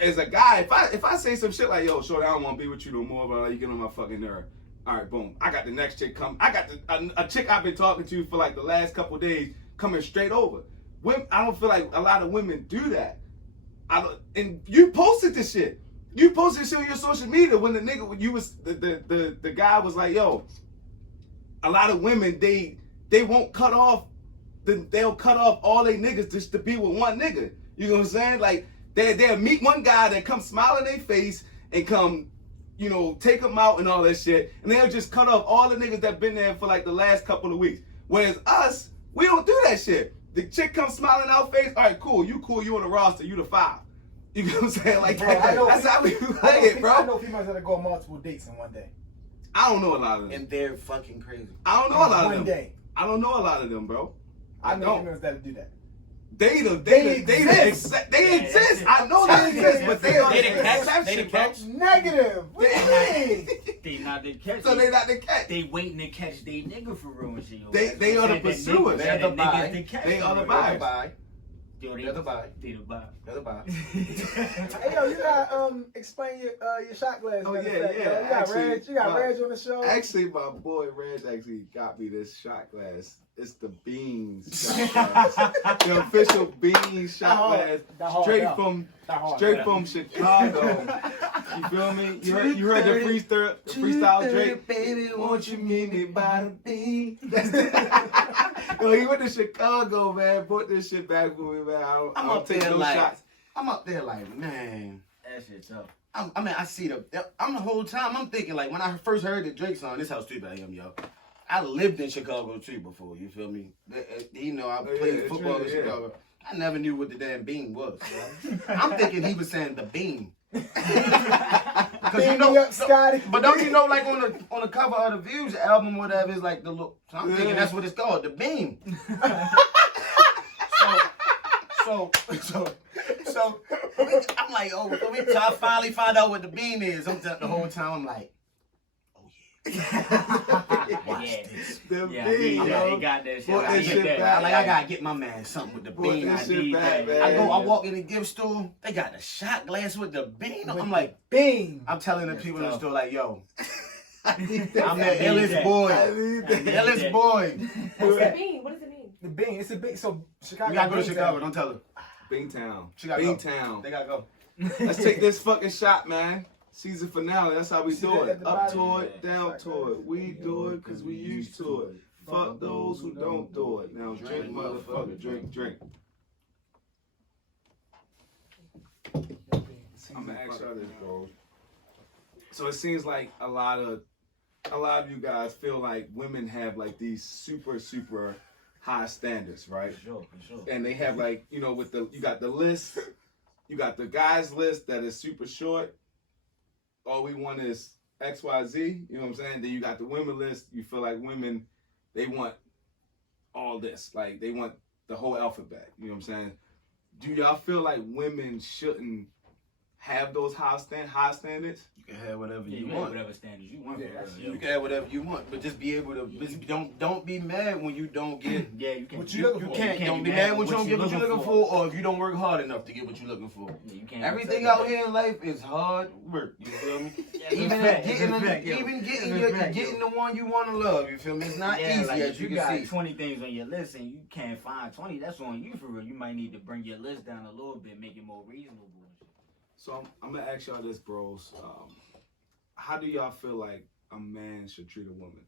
as a guy, if I say some shit like, yo, shorty, I don't want to be with you no more, but you get on my fucking nerve. All right, boom. I got the next chick come. I got a chick I've been talking to for like the last couple of days coming straight over. I don't feel like a lot of women do that. And you posted this shit. You posted shit on your social media when the nigga, when you was the guy was like, yo, a lot of women they won't cut off. They'll cut off all they niggas just to be with one nigga. You know what I'm saying? Like they'll meet one guy that come smile in their face and come, you know, take them out and all that shit, and they'll just cut off all the niggas that been there for like the last couple of weeks. Whereas us, we don't do that shit. The chick comes smiling in our face. All right, cool. You on the roster. You the 5. You know what I'm saying? Like Bro, I know that's how we I play it, know bro. females that go on multiple dates in one day. I don't know a lot of them. And they're fucking crazy. I don't know a lot of One them. day. I don't know a lot of them, bro. I know don't. females that do that. They exist. I know they exist, but they are They the the catch. exception, They the bro. catch. Negative. What do you mean? They not the catch. So they not the catch. They waiting to catch they nigga for real and shit. Yo. They are the pursuers. They're the buy. They are the buy. buy. They're the buy. Yo, They're the buy. They the buy. They're the buy. Hey yo, you gotta explain your shot glass. Oh, matter of yeah, fact, yeah, yo. You got actually, Reg. You got my- Reg on the show. Actually, my boy Reg actually got me this shot glass It's the beans shot glass. The official beans shot glass. Straight from Chicago. You feel me? You heard the freestyle Drake. Baby, Won't you meet me by the bean? Yo, he went to Chicago, man. Put this shit back for me, man. I'm I'll up take there no like, shots. I'm up there like, man. That shit tough. I mean, I see I'm the whole time, I'm thinking, like, when I first heard the Drake song, this how stupid I am, yo. I lived in Chicago, too, before, you feel me? You know, I played football in Chicago. I never knew what the damn bean was. I'm thinking he was saying the bean. Because you know, but don't you know, like on the cover of the Views album, whatever, is like the look. So I'm thinking that's what it's called, the bean. So I'm like, oh, so I finally find out what the bean is. The whole time I'm like, oh yeah, watch this. The Yeah, bean, yeah, yo. he got that shit. Put I this get shit that. back. Like, I gotta get my man something with the Put bean. this I shit need back, that. man. I walk in the gift store. They got the shot glass with the bean. I'm like, bean. I'm telling the That's people in the tough. store, like, yo, I need that. I'm the I need illest that. boy. I need that. The illest boy. What's it mean? What does it mean? The bean. It's a big. So Chicago. You gotta go to Bean Chicago. Town. Don't tell her. Beantown. Chicago. Beantown. They gotta go. Let's take this fucking shot, man. Season finale. That's how we See do that it. at the Up bottom? to it, down to it. We do it because we used to it. Fuck those who don't do it. Now drink, motherfucker. Drink, drink. I'm gonna ask y'all this, bro. So it seems like a lot of you guys feel like women have like these super high standards, right? For sure. And they have like, you know, you got the list, you got the guys list that is super short. All we want is XYZ, you know what I'm saying? Then you got the women list. You feel like women, they want all this, like they want the whole alphabet, you know what I'm saying? Do y'all feel like women shouldn't have those high standards? You can have whatever Yeah, you you want. have whatever standards you want. Yeah, for that's- real, You can have whatever you want, but just be able to. Don't be mad when you don't get. yeah, you can't. What you looking You for? can't. Don't be mad when you don't get what you're looking for, or if you don't work hard enough to get what you're looking for. Yeah, you can't. Everything out here in life is hard work. You feel me? Even getting the one you want to love. You feel me? It's not easy like, as if you you can got see. 20 things on your list and you can't find 20, that's on you for real. You might need to bring your list down a little bit, make it more reasonable. So I'm gonna ask y'all this, bros. How do y'all feel like a man should treat a woman?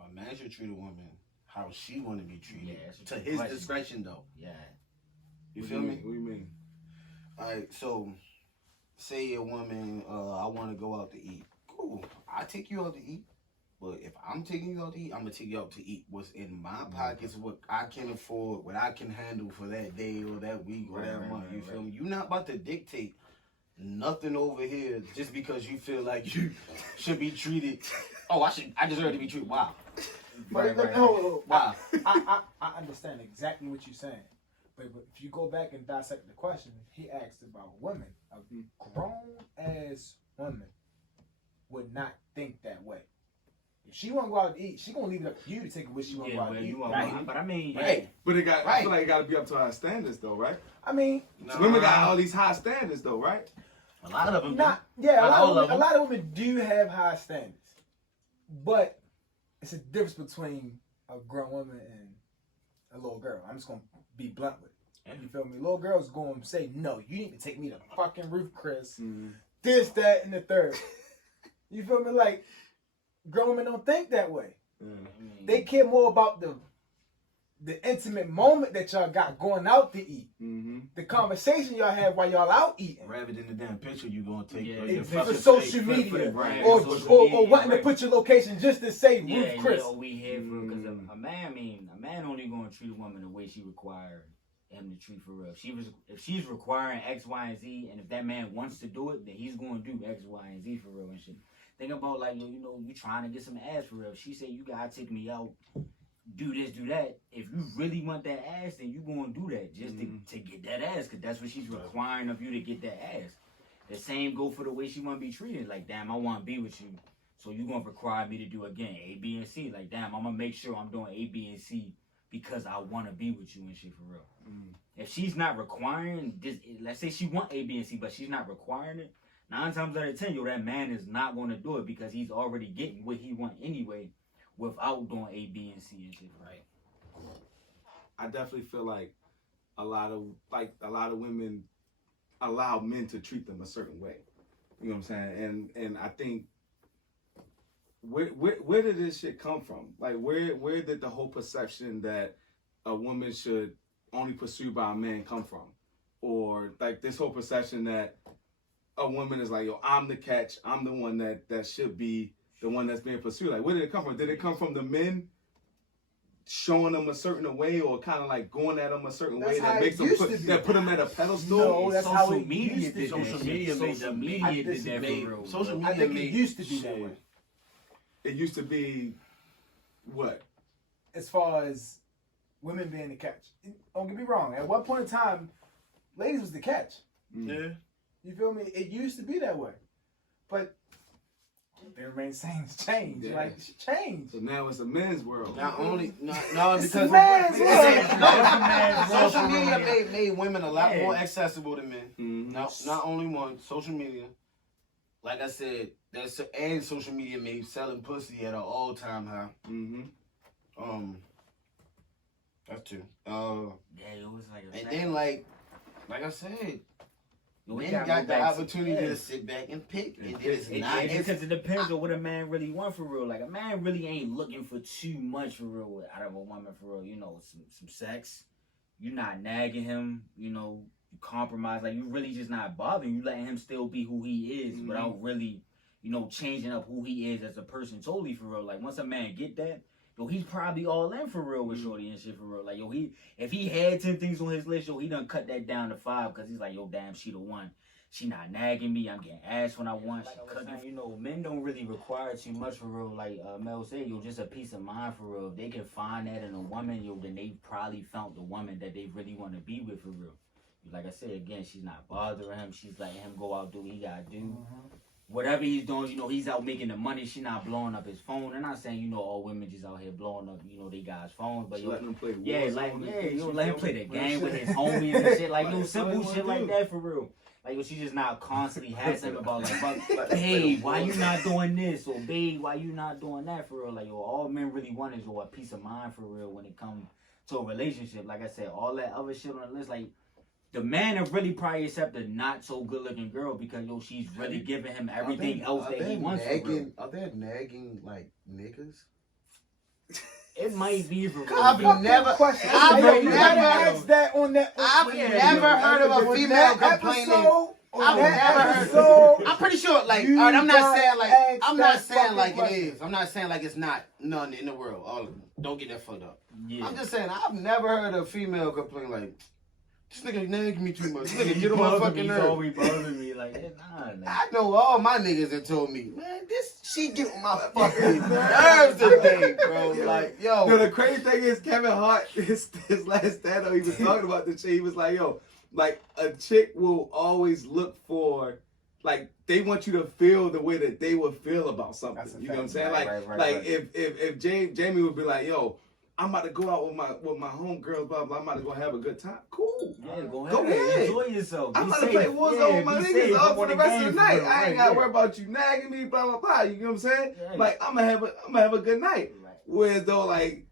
A man should treat a woman how she want to be treated. Yeah, that's a To good his question. discretion, though. Yeah. You What feel do me? What do you mean? All right, so say a woman, I want to go out to eat. Cool, I take you out to eat. But if I'm taking you out to eat, I'm gonna take you out to eat what's in my pockets, what I can afford, what I can handle for that day or that week or that month. You feel me? You're not about to dictate nothing over here just because you feel like you should be treated. Oh, I deserve to be treated. Wow. But no, Wow. I understand exactly what you're saying. But if you go back and dissect the question, he asked about women. A grown ass woman would not think that way. If she want to go out to eat, she gonna leave it up to you to take it where she want to go out to eat. Right? But I mean, Right. But I feel Right. like it gotta be up to our standards, though, right? I mean, Women got all these high standards, though, right? A lot of them. not yeah. Not all of A them. lot of women do have high standards, but it's a difference between a grown woman and a little girl. I'm just gonna be blunt with it. You feel me? Little girl's going to say, no, you need to take me to fucking Ruth Chris. This, that, and the third. You feel me? Like, grown women don't think that way. They care more about the intimate moment that y'all got going out to eat. The conversation y'all have while y'all out eating. Rather than the damn picture you gonna take. Yeah, It's yeah, for for social the- media. for the brand, Or, social or media, wanting to right. put your location just to say Yeah, Ruth Chris. yeah, we here for because a man only gonna treat a woman the way she required him to treat for real. If she's requiring X, Y, and Z, and if that man wants to do it, then he's gonna do X, Y, and Z for real and shit. Think about like you know you trying to get some ass for real. She said you gotta take me out, do this, do that. If you really want that ass, then you gonna do that just to get that ass, because that's what she's requiring of you to get that ass. The same go for the way she want to be treated. Like, damn, I want to be with you. So you going to require me to do, again, A, B, and C. Like, damn, I'm going to make sure I'm doing A, B, and C because I want to be with you and shit for real. If she's not requiring this, let's say she want A, B, and C, but she's not requiring it, 9 times out of 10, that man is not going to do it because he's already getting what he want anyway without doing A, B, and C and shit. Right. I definitely feel like a lot of women allow men to treat them a certain way. You know what I'm saying? And I think where did this shit come from? Like where did the whole perception that a woman should only pursue by a man come from? Or like this whole perception that a woman is like, yo, I'm the catch, I'm the one that should be the one that's being pursued. Like where did it come from? Did it come from the men showing them a certain way, or kind of like going at them a certain way that makes them put them at a pedestal? No, that's how it media used to did be. Social media made the media did that for real. Social I media think it made used to be that way. It used to be what? As far as women being the catch. Don't get me wrong. At one point in time, ladies was the catch. Yeah. You feel me? It used to be that way. But it remains the same. It's changed. Yeah. Like, it's changed. So now it's a men's world. Not only no It's because a man's world. social media made women a lot more accessible to men. Mm-hmm. Not only one, social media. Like I said, and social media made selling pussy at an all-time high. Mm-hmm. That's true. Yeah, it was like And then like I said, we men got the opportunity to sit back and pick. And it's not because it depends on what a man really want for real. Like a man really ain't looking for too much for real out of a woman for real. You know, some sex. You're not nagging him. You know, you compromise. Like you really just not bothering. You letting him still be who he is without really, you know, changing up who he is as a person totally for real. Like once a man get that, yo, he's probably all in for real with shorty and shit for real. Like yo, if he had 10 things on his list, yo, he done cut that down to 5 because he's like, yo, damn, she the one. She not nagging me. I'm getting ass when I want. She cutting. You know, men don't really require too much for real. Like Mel said, yo, just a peace of mind for real. If they can find that in a woman, yo, then they probably found the woman that they really want to be with for real. Like I said again, she's not bothering him. She's letting him go out do what he gotta do. Whatever he's doing, you know, he's out making the money. She not blowing up his phone. I'm not saying, you know, all women just out here blowing up, you know, they guys' phones, but yo, letting them play you let him play the game with his homies and shit, like no simple shit like that for real. Like, yo, she just not constantly hassling him about like, babe, why you not doing this? Or babe, why you not doing that for real? Like, yo, all men really want is yo, a peace of mind for real when it comes to a relationship. Like I said, all that other shit on the list, like. The man have really probably accepted not so good looking girl because yo she's really giving him everything else that he wants. Are there nagging like niggas? It might be for real. I've never heard of a female complaining. I'm pretty sure, like, all right, I'm not saying like it is. I'm not saying like it's not none in the world. All of them. Don't get that fucked up. Yeah. I'm just saying I've never heard a female complain like, this nigga nagging me too much. This nigga get on my fucking nerves. Always bothering me like, nah. I know all my niggas that told me, man, she get on my fucking nerves today, bro. Like, yo. No, the crazy thing is Kevin Hart, his last stand-up, he was talking about this shit. He was like, yo, like a chick will always look for, like, they want you to feel the way that they would feel about something. You know what I'm saying? Right. If Jamie would be like, yo, I'm about to go out with my homegirls, blah blah. I'm about to go have a good time. Cool. Yeah, go ahead. Enjoy yourself. I'm about to play Warzone with my niggas up for the rest of the night. I ain't gotta worry about you nagging me, blah blah blah. You know what I'm saying? Yeah. Like I'm gonna have a good night. Right. Whereas though, like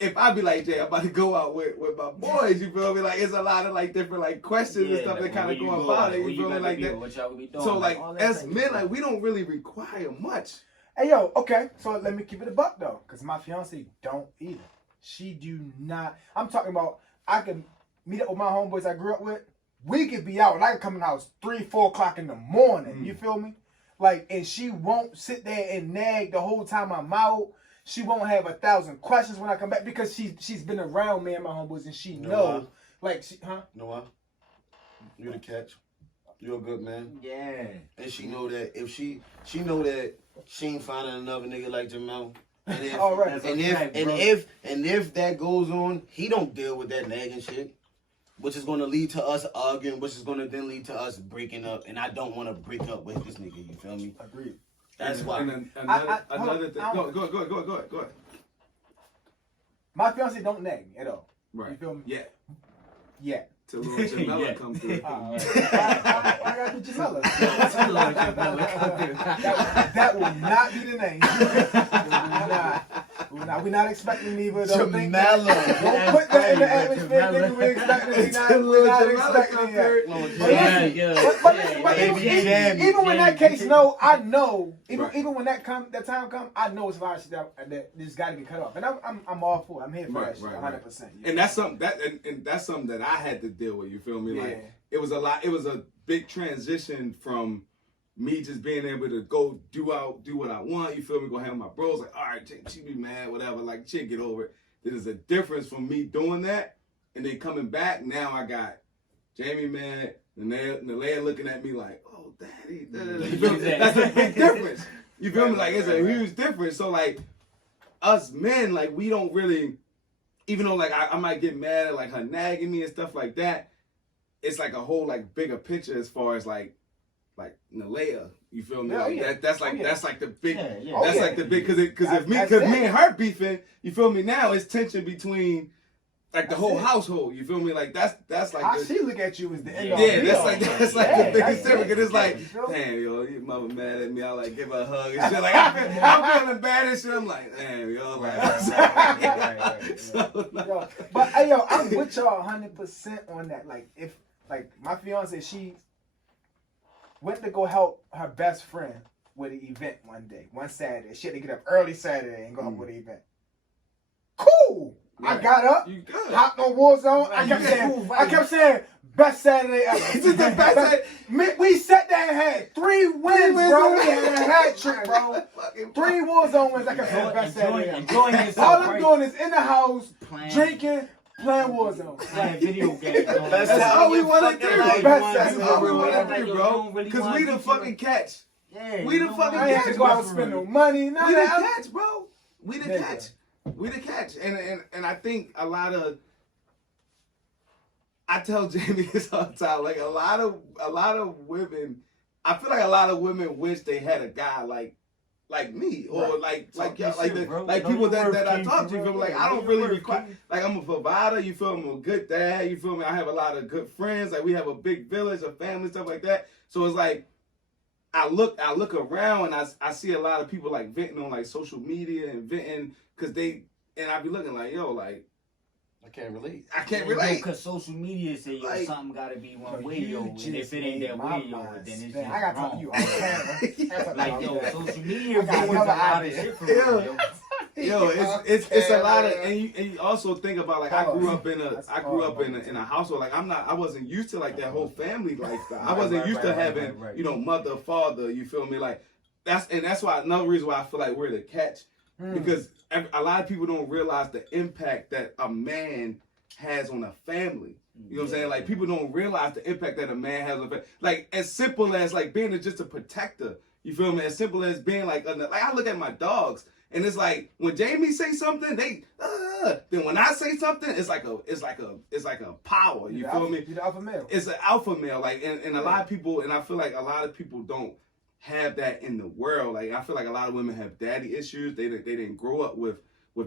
if I be like Jay, I'm about to go out with my boys. You feel me? Like it's a lot of like different like questions and stuff that kind of go about it. You feel me? Like that. What y'all be doing? So like as men, like we don't really require much. Hey yo, okay, so let me keep it a buck though, cause my fiance don't either. She do not. I'm talking about I can meet up with my homeboys I grew up with. We could be out and I can come in the house 3-4 o'clock in the morning. You feel me? Like, and she won't sit there and nag the whole time I'm out. She won't have 1,000 questions when I come back because she's been around me and my homeboys and she knows. Like, Noah, you the catch. You're a good man. Yeah. And she know that if she know that she ain't finding another nigga like Jamal. And if, if that goes on, he don't deal with that nagging shit, which is going to lead to us arguing, which is going to then lead to us breaking up. And I don't want to break up with this nigga. You feel me? Agreed. That's why. Another thing. Go ahead. My fiance don't nag me at all. Right. You feel me? Yeah. Till little Jamela come through. I got the Jamela. That will not be the name. Will Now we're not expecting neither. Don't think Jamela. don't put that in the atmosphere. Thinking we're expecting. We're not expecting that. But listen, even when that case, no, I know. Even when that time come, I know it's a lot of shit that just got to be cut off, and I'm all for it. I'm here for that shit, 100%. And that's something that's something that I had to deal with. You feel me? Like it was a lot. It was a big transition from me just being able to go do what I want. You feel me? Go hang with my bros. Like, all right, she be mad, whatever. Like, shit, get over it. There's a difference from me doing that and then coming back. Now I got Jamie mad, Nalea looking at me like, oh, daddy. You feel me? That's a big difference. You feel me? Like, it's a huge difference. So, like, us men, like, we don't really, even though, like, I might get mad at, like, her nagging me and stuff like that, it's, like, a whole, like, bigger picture as far as, like Nalea, you feel me? That's like the big, like the big, because if me and her beefing, you feel me? Now it's tension between like the whole household. You feel me? Like that's like how she look at you is the end all. Yeah, that's like the biggest difference. Because it's like, damn, yo, your mother mad at me. I like give her a hug and shit. Like I'm feeling bad and shit. I'm like, damn, yo, like. But hey, yo, I'm with y'all 100% on that. Like if like my fiance, she went to go help her best friend with an event one Saturday. She had to get up early Saturday and go up with the event. Cool. Right. I got up, hopped on Warzone. I kept saying, best Saturday ever. This is the best Saturday. We sat there and had 3 wins, bro. We had a hat trick, bro. 3 Warzone wins. I kept saying, best Saturday ever. All I'm doing is in the house, drinking, playing Warzone. Playing video games. That's how we want to do it. That's how we want to do, bro. Because we the fucking catch. Yeah, we the fucking catch. I ain't have to go out and spend no money. We the catch, bro. We the catch. We the catch. And I think a lot of, I tell Jamie this all the time, like a lot of women, I feel like a lot of women wish they had a guy like me, or like people that I talk to. You feel me? Like I don't really require. Like I'm a provider. You feel me? I'm a good dad. You feel me? I have a lot of good friends. Like we have a big village, a family, stuff like that. So it's like I look around and I see a lot of people like venting on like social media and venting because I be looking like, yo, like I can't relate. I can't relate. Because social media say, yo, like, something got to be one way, yo. And if it ain't that way, yo, then it's just I got to talk to you on camera. Like, yo, social media brings a lot of shit for real, yo. Yo, it's a lot of, and you also think about like I grew up in a household like I wasn't used to like that whole family lifestyle. I wasn't used to having you know mother, father. You feel me? Like that's why another reason why I feel like we're the catch because a lot of people don't realize the impact that a man has on a family. You know what I'm saying? Like people don't realize the impact that a man has on a family. Like as simple as like being just a protector. You feel me? As simple as being like I look at my dogs. And it's like when Jamie say something, they then when I say something, it's like a power. You feel me? You're the alpha male. It's an alpha male. Like and a lot of people, and I feel like a lot of people don't have that in the world. Like I feel like a lot of women have daddy issues. They didn't grow up with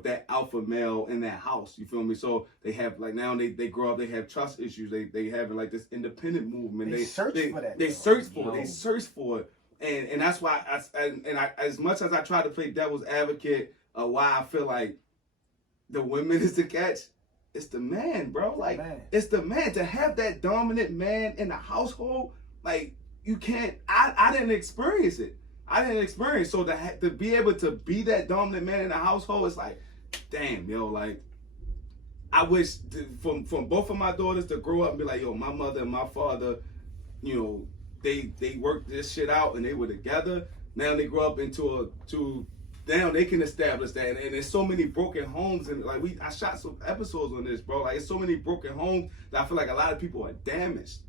that alpha male in that house. You feel me? So they have like now they grow up, they have trust issues. They have like this independent movement. They search for that. They search for it. And that's why I as much as I try to play devil's advocate of why I feel like the women is the catch, it's the man, bro. Like it's the man to have that dominant man in the household. Like you can't. I didn't experience it. So to be able to be that dominant man in the household, it's like, damn, yo, like I wish from both of my daughters to grow up and be like, yo, my mother and my father, you know. They worked this shit out and they were together. Now they grow up now they can establish that. And there's so many broken homes and like I shot some episodes on this, bro. Like it's so many broken homes that I feel like a lot of people are damaged.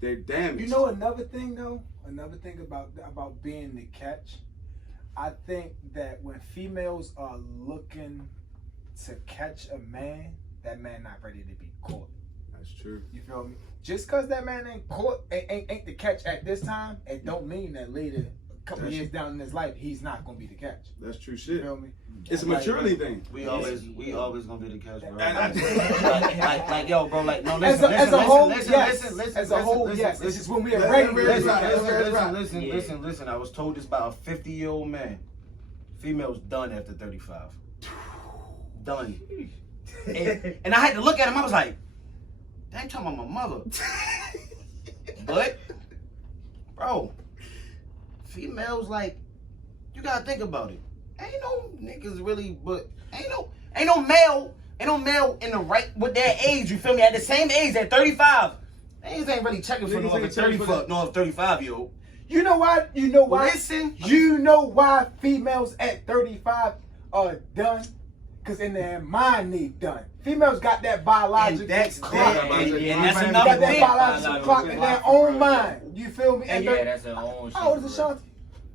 They're damaged. You know another thing though? Another thing about being the catch? I think that when females are looking to catch a man, that man not ready to be caught. That's true. You feel me? Just because that man ain't the catch at this time, it don't mean that later, a couple years down in his life, he's not gonna be the catch. That's true shit. You feel me? It's a maturity thing. We always gonna be the catch, bro. like yo, bro, like no. As a whole, yes. It's just when we are ready. Listen. I was told this by a 50-year-old man. Females done after 35. done. And I had to look at him. I was like, they ain't talking about my mother. But, bro, females, like, you gotta think about it. Ain't no niggas really, but ain't no male in the right with their age. You feel me? At the same age, at 35, niggas ain't really checking for no other 35-year-old. You know why? You know why? Listen. You know why females at 35 are done? Because in their mind they done. Females got that biological And that's clock. that. And They that's got another that thing. biological clock in their own mind. You feel me? Yeah, And that's her own shit. how old is Ashanti?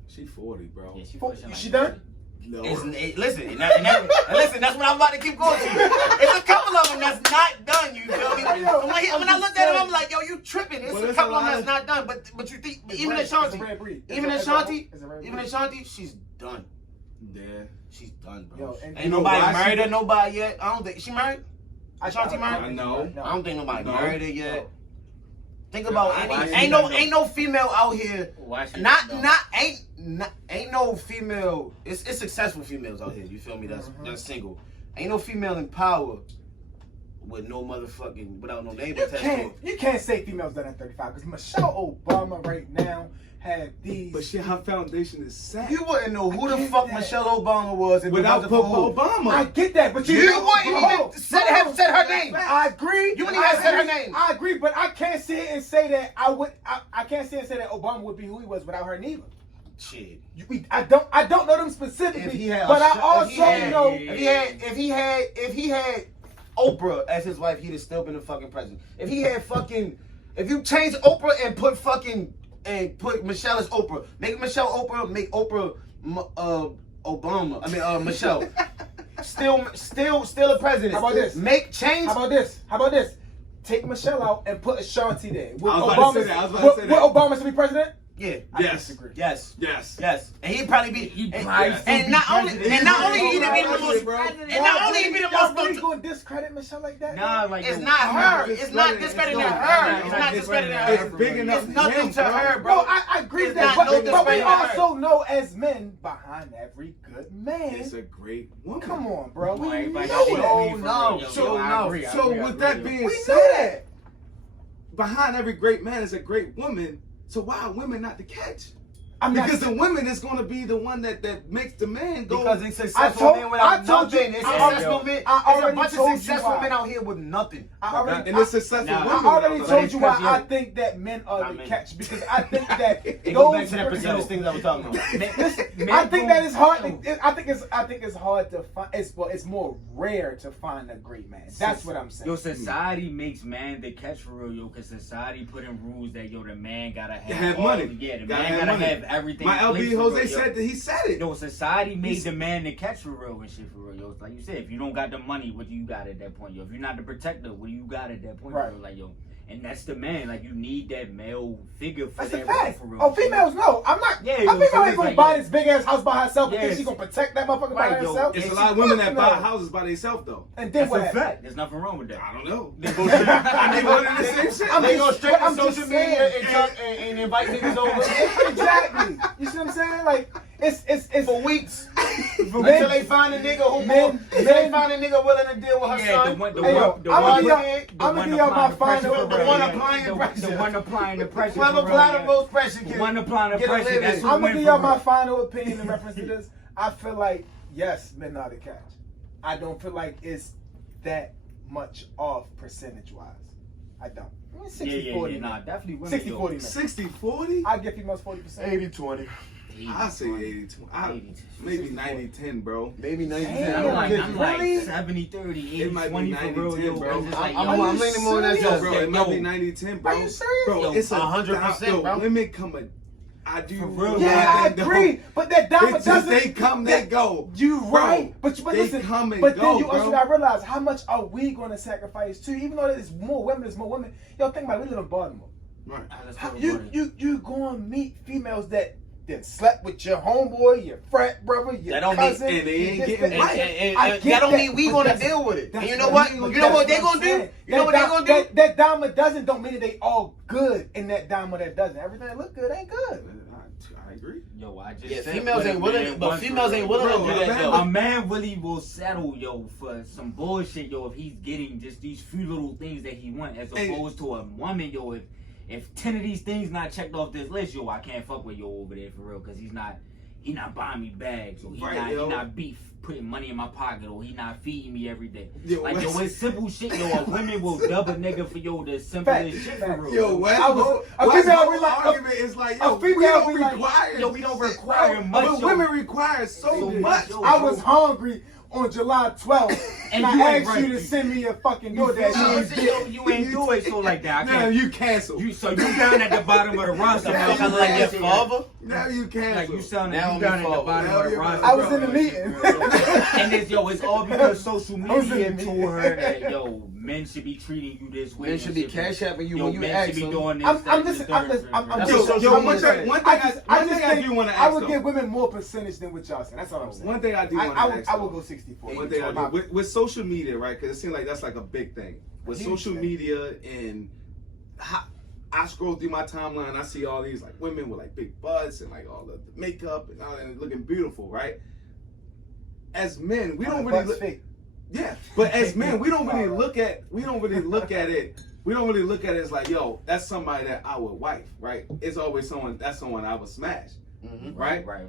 She 40, bro. Yeah, She done? No. Listen, and listen, that's what I'm about to keep going to. It's a couple of them that's not done. You feel me? When I looked at him, I'm like, yo, you tripping? It's a couple of them that's not done. But you think, even Ashanti, she's done. Yeah. She's done, bro. Yo, Ain't nobody married her, nobody yet. I don't think she married. Ashanti I married? know. I don't think nobody No. married her yet. No. Think about Why she ain't not no female out here. Why she Ain't no female. It's successful females out here. You feel me? That's single. Ain't no female in power with no motherfucking without no name attached. You can't say females done at 35 because Michelle Obama right now had these. But shit, her foundation is set. You wouldn't know who the get fuck that. Michelle Obama was if Without it wasn't for who. Obama. I get that, but You wouldn't even have said her name. I agree. You wouldn't even have said her name. I agree, but I can't sit and say that I can't sit and say that Obama would be who he was without her neither. Shit. I don't know them specifically, but I also know if he had Oprah as his wife, he'd have still been the fucking president. If you change Oprah and put Michelle as Oprah, make Michelle Oprah, make Oprah Obama. I mean Michelle. Still a president. How about this? Make change. How about this? Take Michelle out and put Ashanti there. Would I was about to say that. Obama to be president? Yeah. I Yes. disagree. Yes. Yes. Yes. And he'd probably be. probably And not only he'd be the most. bro. And not only he'd be the Y'all most. really going to discredit Michelle like that? Nah, like It's not her. It's not discrediting her. It's not discrediting her. It's big enough. It's nothing to her, Bro, bro. I agree with It's that, not no but we disrespect. also know as men, behind every good man, It's a great woman. come on, bro, we know Everybody it. got their So, I agree, so I with agree, that yo. being We know said, that. behind every great man is a great woman. So why are women not the catch? I'm not Because the woman is going to be the one that makes the man go. Because it's I successful told- men I without told you- nothing. It's I successful already- men. I There's a already bunch of told you successful why. men out here with nothing. and it's successful Now, women. I already without told that. you why because, I yeah. think that men are I the mean- catch because I think that It goes back those to that percentage thing that we're talking about. I think that it's hard. I think it's hard to find. It's more rare to find a great man. That's what I'm saying. Yo, society makes man the catch for real, yo, because society put in rules that, yo, the man gotta have all money. Yeah, the Gotta man have gotta money. have everything. My in place LB for Jose real, yo. said that he said it. Yo, society made the man the catch for real and shit for real, yo. It's like you said, if you don't got the money, what do you got at that point, yo? If you're not the protector, what do you got at that point, Right. bro? Like, yo, and that's the man. Like, you need that male figure for That's a that role fact. for real. Oh, females, no. I'm not. Yeah, a yo, female so ain't it's gonna like, buy yo, this big ass house by herself and yes. think she gonna protect that motherfucker Right, by yo, herself. It's Yeah, a lot of women that buy No. houses by themselves though. And then That's what a happened? fact. There's nothing wrong with that. I don't know. They go straight, And they one and the same shit. they go straight to I'm just social media saying. and invite niggas over Exactly. You see what I'm saying? Like it's for weeks until men- they find a nigga who men- until they find a nigga willing to deal with her Yeah, son. the Hey, yo, one, the I'ma one, give y'all my the final- pressure, the one applying the pressure. one applying the pressure. Whoever for real, apply the yeah. most pressure The one applying the get a pressure. living. That's who I'm gonna win give for y'all my real. final opinion in reference to this. I feel like yes, men are the catch. I don't feel like it's that much off percentage wise. I don't. I mean, 60-40. Nah, definitely women. 60-40. man. 60-40? I give females 40%. 80-20. I say 80-20. Maybe 90-10, bro. Maybe 90. Damn. I'm like Really? 70-30, It might be 80-20 for real, 90-10, yo. bro. It's just like, I'm yo, leaning more on that serious? side. Bro, it might be 90-10, bro. Are you serious? Bro, Yo, it's 100%, yo, bro. women come I do For real, Yeah, I one thing, agree. But that diamond It's just doesn't. they come, they go. You right, but they listen, come and but go, then you bro. also gotta realize how much are we gonna sacrifice too? Even though there's more women, Yo, think about it, we live in Baltimore. Right. How, you gonna meet females that slept with your homeboy, your frat brother, your That don't mean- cousin, and they ain't this, getting that. right. I get that don't mean we but gonna that's- deal with it. And that's you know what? we You gonna know do. what they That's gonna what I'm do? saying. You know what they gonna do? That dime a dozen don't mean that they all good in that dime or that dozen. Everything that look good ain't good. I agree. Yo, I just Yeah, said females what a ain't willing, man but wants females for ain't real. willing to do Bro, that man, though. A man really will settle, yo, for some bullshit, yo, if he's getting just these few little things that he want, as opposed to a woman, yo, if 10 of these things not checked off this list, yo, I can't fuck with yo over there for real, cause he not buying me bags, or he not beef putting money in my pocket, or he not feeding me every day. Yo, Like, yo, it's simple shit, yo. A women will dub a nigga for, yo, the simplest shit for real. Yo, Wes' a female whole be like- argument is like, a yo, we female don't be like, require, yo, we don't shit, require bro. much, But yo. women require so much. yo. I was hungry on July 12th, and And you I ain't asked you right. to send me a fucking You DoorDash. you ain't do it so like that. I Now can't. you cancel. So you down at the bottom of the roster now. Now Kinda you like cancel. your Your father. father? Now you cancel. Like you sound Now you I'm down at the involved. bottom Now of the you're roster. right. I was in the meeting. And it's it's all because social I was in media the told meeting. her that yo, men should be treating you this way. Men and should be shit. cash apping you Yo, when you men ask should be them. doing this. I'm that, this, listening. third, I'm third, That's just. what Yo, social one media thing, said. one I thing, just, one thing I do want to I ask would though. give women more percentage than what y'all saying. That's all I'm saying. One thing I do want to ask. I would though. go 64. One thing I do with social media, right? Because it seems like that's like a big thing with Huge social thing. media, and I scroll through my timeline. I see all these like women with like big butts and like all the makeup and all and looking beautiful, right? As men, we don't really look. Yeah, but as men, we don't really look at. We don't really look at it. We don't really look at it as like, yo, that's somebody that I would wife, right? It's always someone. That's someone I would smash, right? Right.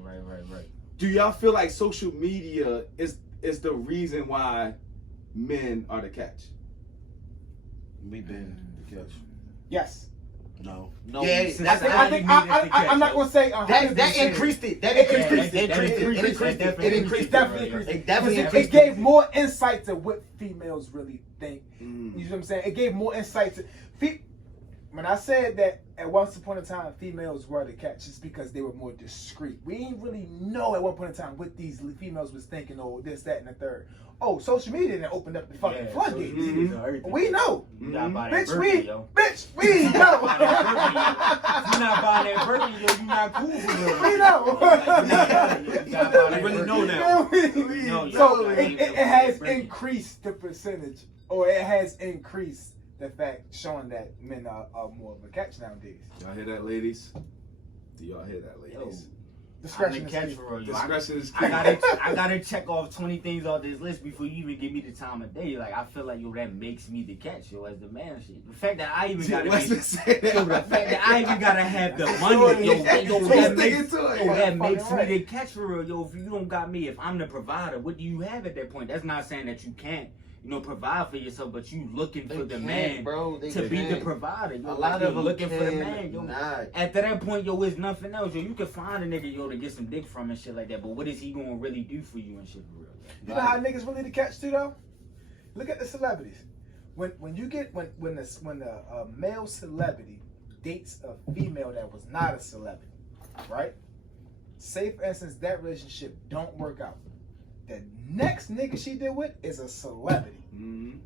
Do y'all feel like social media is the reason why men are the catch? We been the catch. Yes. No. Yeah, See, that's I think I'm not gonna say 100%. that increased it. That increased it. It increased Definitely it. increased. It definitely It increased gave more insight to what females really think. You know what I'm saying? It gave more insight to. When I said that at once upon a time females were the catch, it's because they were more discreet. We didn't really know at one point in time what these females was thinking, or this, that, and the third. Oh, social media then opened up the fucking floodgates. We know. You gotta buy that Bitch, Birkin, we yo. know. You not buying that Birkin, yo. You not cool for real. We know. You gotta buy that really Birkin. know now. No, So yo, it has increased the percentage, or it has increased the fact showing that men are more of a catch nowadays. Y'all hear that, ladies? Do y'all hear that, ladies? Discretion I'm is the catch key. for real, yo. Discretion is key. I gotta check off 20 things off this list before you even give me the time of day. Like, I feel like, yo, that makes me the catch, yo, as the man shit. The fact that I even gotta Let's be, just say that. yo, the fact that I even gotta have the money, yo, that makes me the catch for real, yo. If you don't got me, if I'm the provider, what do you have at that point? That's not saying that you can't, provide for yourself, but you looking for the man, bro, to be the provider. Yo, A lot like, of them looking for the man, yo. Not. After that point, yo, it's nothing else. Yo, you can find a nigga, yo, to get some dick from and shit like that. But what is he gonna really do for you and shit for real? You know how niggas really the catch too though? Look at the celebrities. When a male celebrity dates a female that was not a celebrity, right? Say for instance that relationship don't work out. The next nigga she did with is a celebrity.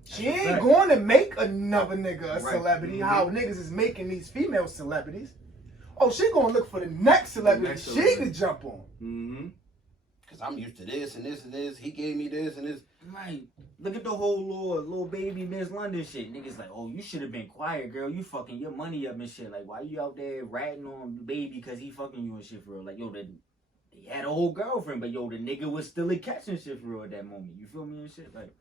She ain't going to make another nigga a celebrity. How niggas is making these female celebrities. Oh, she gonna look for the next celebrity she could jump on. Cause I'm used to this and this and this. He gave me this and this. Right. Look at the whole little baby Miss London shit. Niggas like, oh, you should have been quiet, girl. You fucking your money up and shit. Like, why you out there ratting on baby because he fucking you and shit for real? Like, yo, he had a whole girlfriend, but yo, the nigga was still a catching shit for real at that moment. You feel me and shit? Like,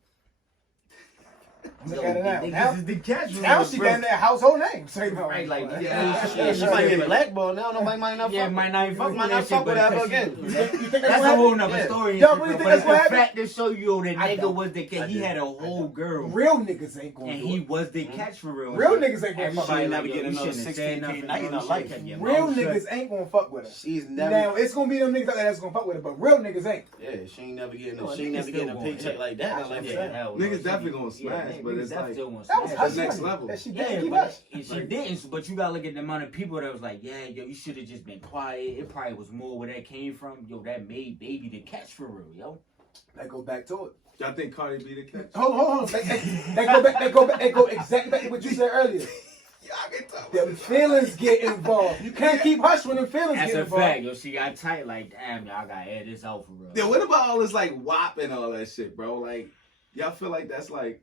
Look at it now. Niggas is the catch. Now she got that household name. Say no. Right, like, She might get blackballed now. Nobody might not. Yeah, fuck might not even fuck might with not that fuck shit, with but her cause again. You think that's that's a whole what nother happened? story. Y'all really think But that's it's what the happened? fact to show you that I nigga don't. was the catch. He had a whole girl. Real niggas ain't gonna And do he it. was the catch for real. Real niggas ain't gonna fuck Everybody with never her. get another 16K night in her life. Real niggas ain't gonna fuck with her. She's never. Now it's gonna be them niggas out there that's gonna fuck with her, but real niggas ain't. Yeah, she ain't never getting. No, She ain't niggas never getting still a going, paycheck yeah. like that. Not like that. Niggas definitely gonna smash, but it's like That was That's hush next money level. that she Yeah, didn't keep but hush. she didn't. But you gotta look at the amount of people that was like, yeah, yo, you should have just been quiet. It probably was more where that came from. Yo, that made baby the catch for real, yo. That go back to it. y'all think Cardi B the catch? Hold on. They go exactly back to what you said earlier. Y'all can talk. Them feelings get involved. You can't keep hush when them feelings That's get a involved. fact, yo. She got tight, like, damn, y'all gotta add this out for real. Yeah, what about all this like WAP and all that shit, bro? Like, y'all feel like that's like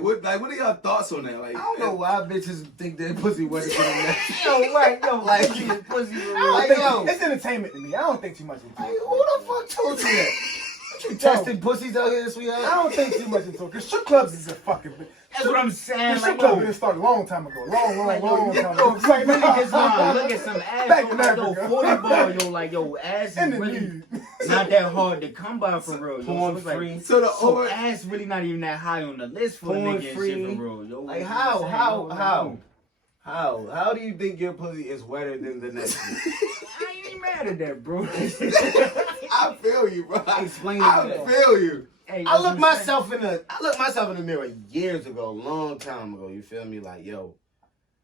what are y'all thoughts on that? Like, I don't know why bitches think that pussy wetter than that. Yo, Like, pussy. like, yo. It's entertainment to me. I don't think too much into Like, it. who the fuck told you that? You testing pussies out here, I sweetheart? don't think too much into it. Because strip clubs is a fucking. That's what I'm saying. The strip Like, club yo, didn't start a long time ago. Long like, time yo, ago. Like, really just wanna look at some ass. Back Yo, in like, yo, Africa. 40 ball, yo, like, yo, ass in is the really nude. not that hard to come by for real. Yo. Porn So it's like, free. so ass really not even that high on the list for the Porn nigga and shit free. for real. Yo, Like, you know what I'm saying? how do you think your pussy is wetter than the next one? I ain't mad at that, bro. I feel you, bro. Explain I it. feel you. Hey, I that's looked what I'm saying. myself in the mirror years ago, a long time ago. You feel me? Like, yo,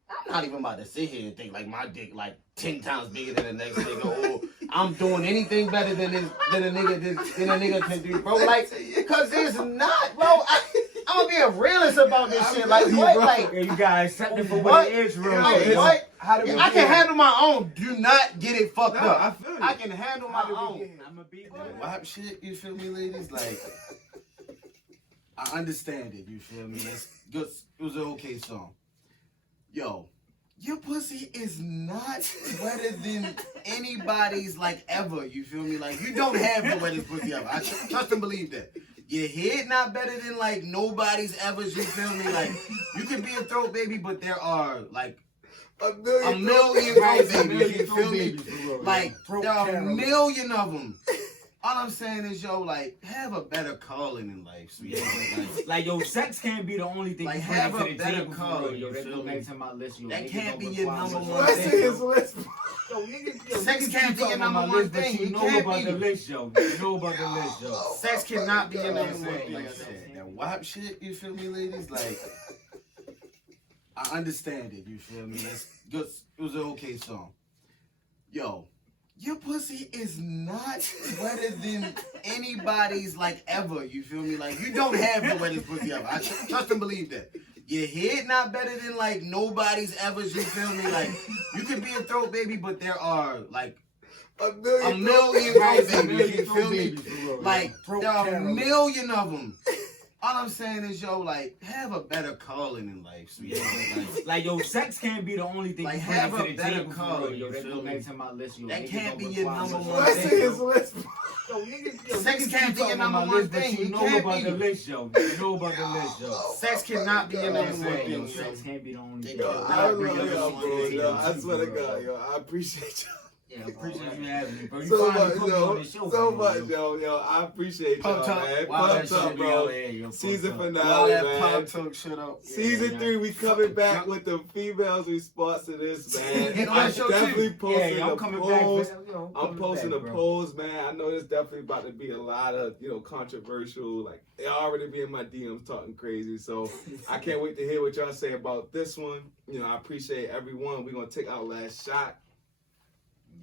I'm not even about to sit here and think like my dick like 10 times bigger than the next nigga, or I'm doing anything better than a nigga can do, bro. Like, cause it's not, bro. I'm gonna be a realist about this shit. Like, what? Like, Yeah, you gotta accept it for what what? it is, real Like, shit. what? How do we I can handle my own. Do not get it fucked No, up. I feel you. I can handle my How do we own. get here? I'm a big That WAP shit, you feel me, ladies? Like, I understand it, you feel me? It's good. It was an okay song. Yo, your pussy is not wetter than anybody's, like, ever, you feel me? Like, you don't have the wettest pussy ever. I trust and believe that. Your head not better than, like, nobody's ever, you feel me? Like, you can be a throat baby, but there are, like, a million throat babies, you feel me? Like, there are a million of them. All I'm saying is, yo, like, have a better calling in life, sweetheart. Like, yo, sex can't be the only thing Like, you have bring a to the better table for call, real. Yo, you that feel go me? back to my list. Yo, That niggas can't don't be your require number much one list, thing. What's his bro. list? Yo, niggas, Sex niggas can't keep be your talking number about my one list, but thing. you It know can't about be. the list, yo. You know about the list, yo. Sex cannot be your number Yeah, one thing. Like I said, that WAP shit, you feel me, ladies? Like, I understand it, you feel me? It's good. It was an okay song. Yo, your pussy is not wetter than anybody's, like, ever, you feel me? Like, you don't have the wettest pussy ever. I trust and believe that. Your head not better than, like, nobody's ever, you feel me? Like, you can be a throat baby, but there are, like, a million throat babies, you feel me? Like, there are a million of them. All I'm saying is, yo, like, have a better calling in life, sweetheart. Like, yo, sex can't be the only thing Like, you have bring a to the better table for call, real. Yo, you that feel go me? back to my list. Yo, That niggas can't don't be your require number much one list, What's thing. his list? Yo, niggas, Sex niggas can't keep be your talking number about my one list, but thing. you It know can't about be. the list, yo. You know about the list, yo. Sex cannot be your You know number what I'm one saying? Yo, thing. sex can't be the only thing. Yo, Yo, I love bring y'all, up bro. one Yo, I thing, swear to bro. God, yo, I appreciate y'all. Yeah, I appreciate you having me, bro. You So finally much, put me on this show, so bro, much, yo. I appreciate y'all, Pub talk. man. Wow, Pub that talk, shit be bro. out here, yo. Season Pub talk. All finale, that man. pop talk shit up. Season yeah. 3, we coming back with the females' response to this, man. Hit on I'm that show, definitely too. posting Yeah, I'm the coming polls. back, bro. I'm posting the polls, man. I know there's definitely about to be a lot of, controversial. Like, they already be in my DMs talking crazy. So I can't wait to hear what y'all say about this one. I appreciate everyone. We're going to take our last shot.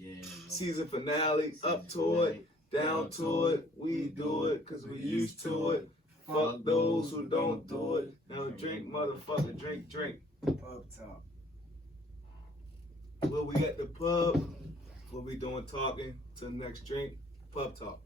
Yeah. Season finale, up to it, down to it. We do it because we used to it. Fuck those who don't do it. Now drink, motherfucker, drink. Pub talk. Well, we at the pub. What we doing talking to the next drink? Pub talk.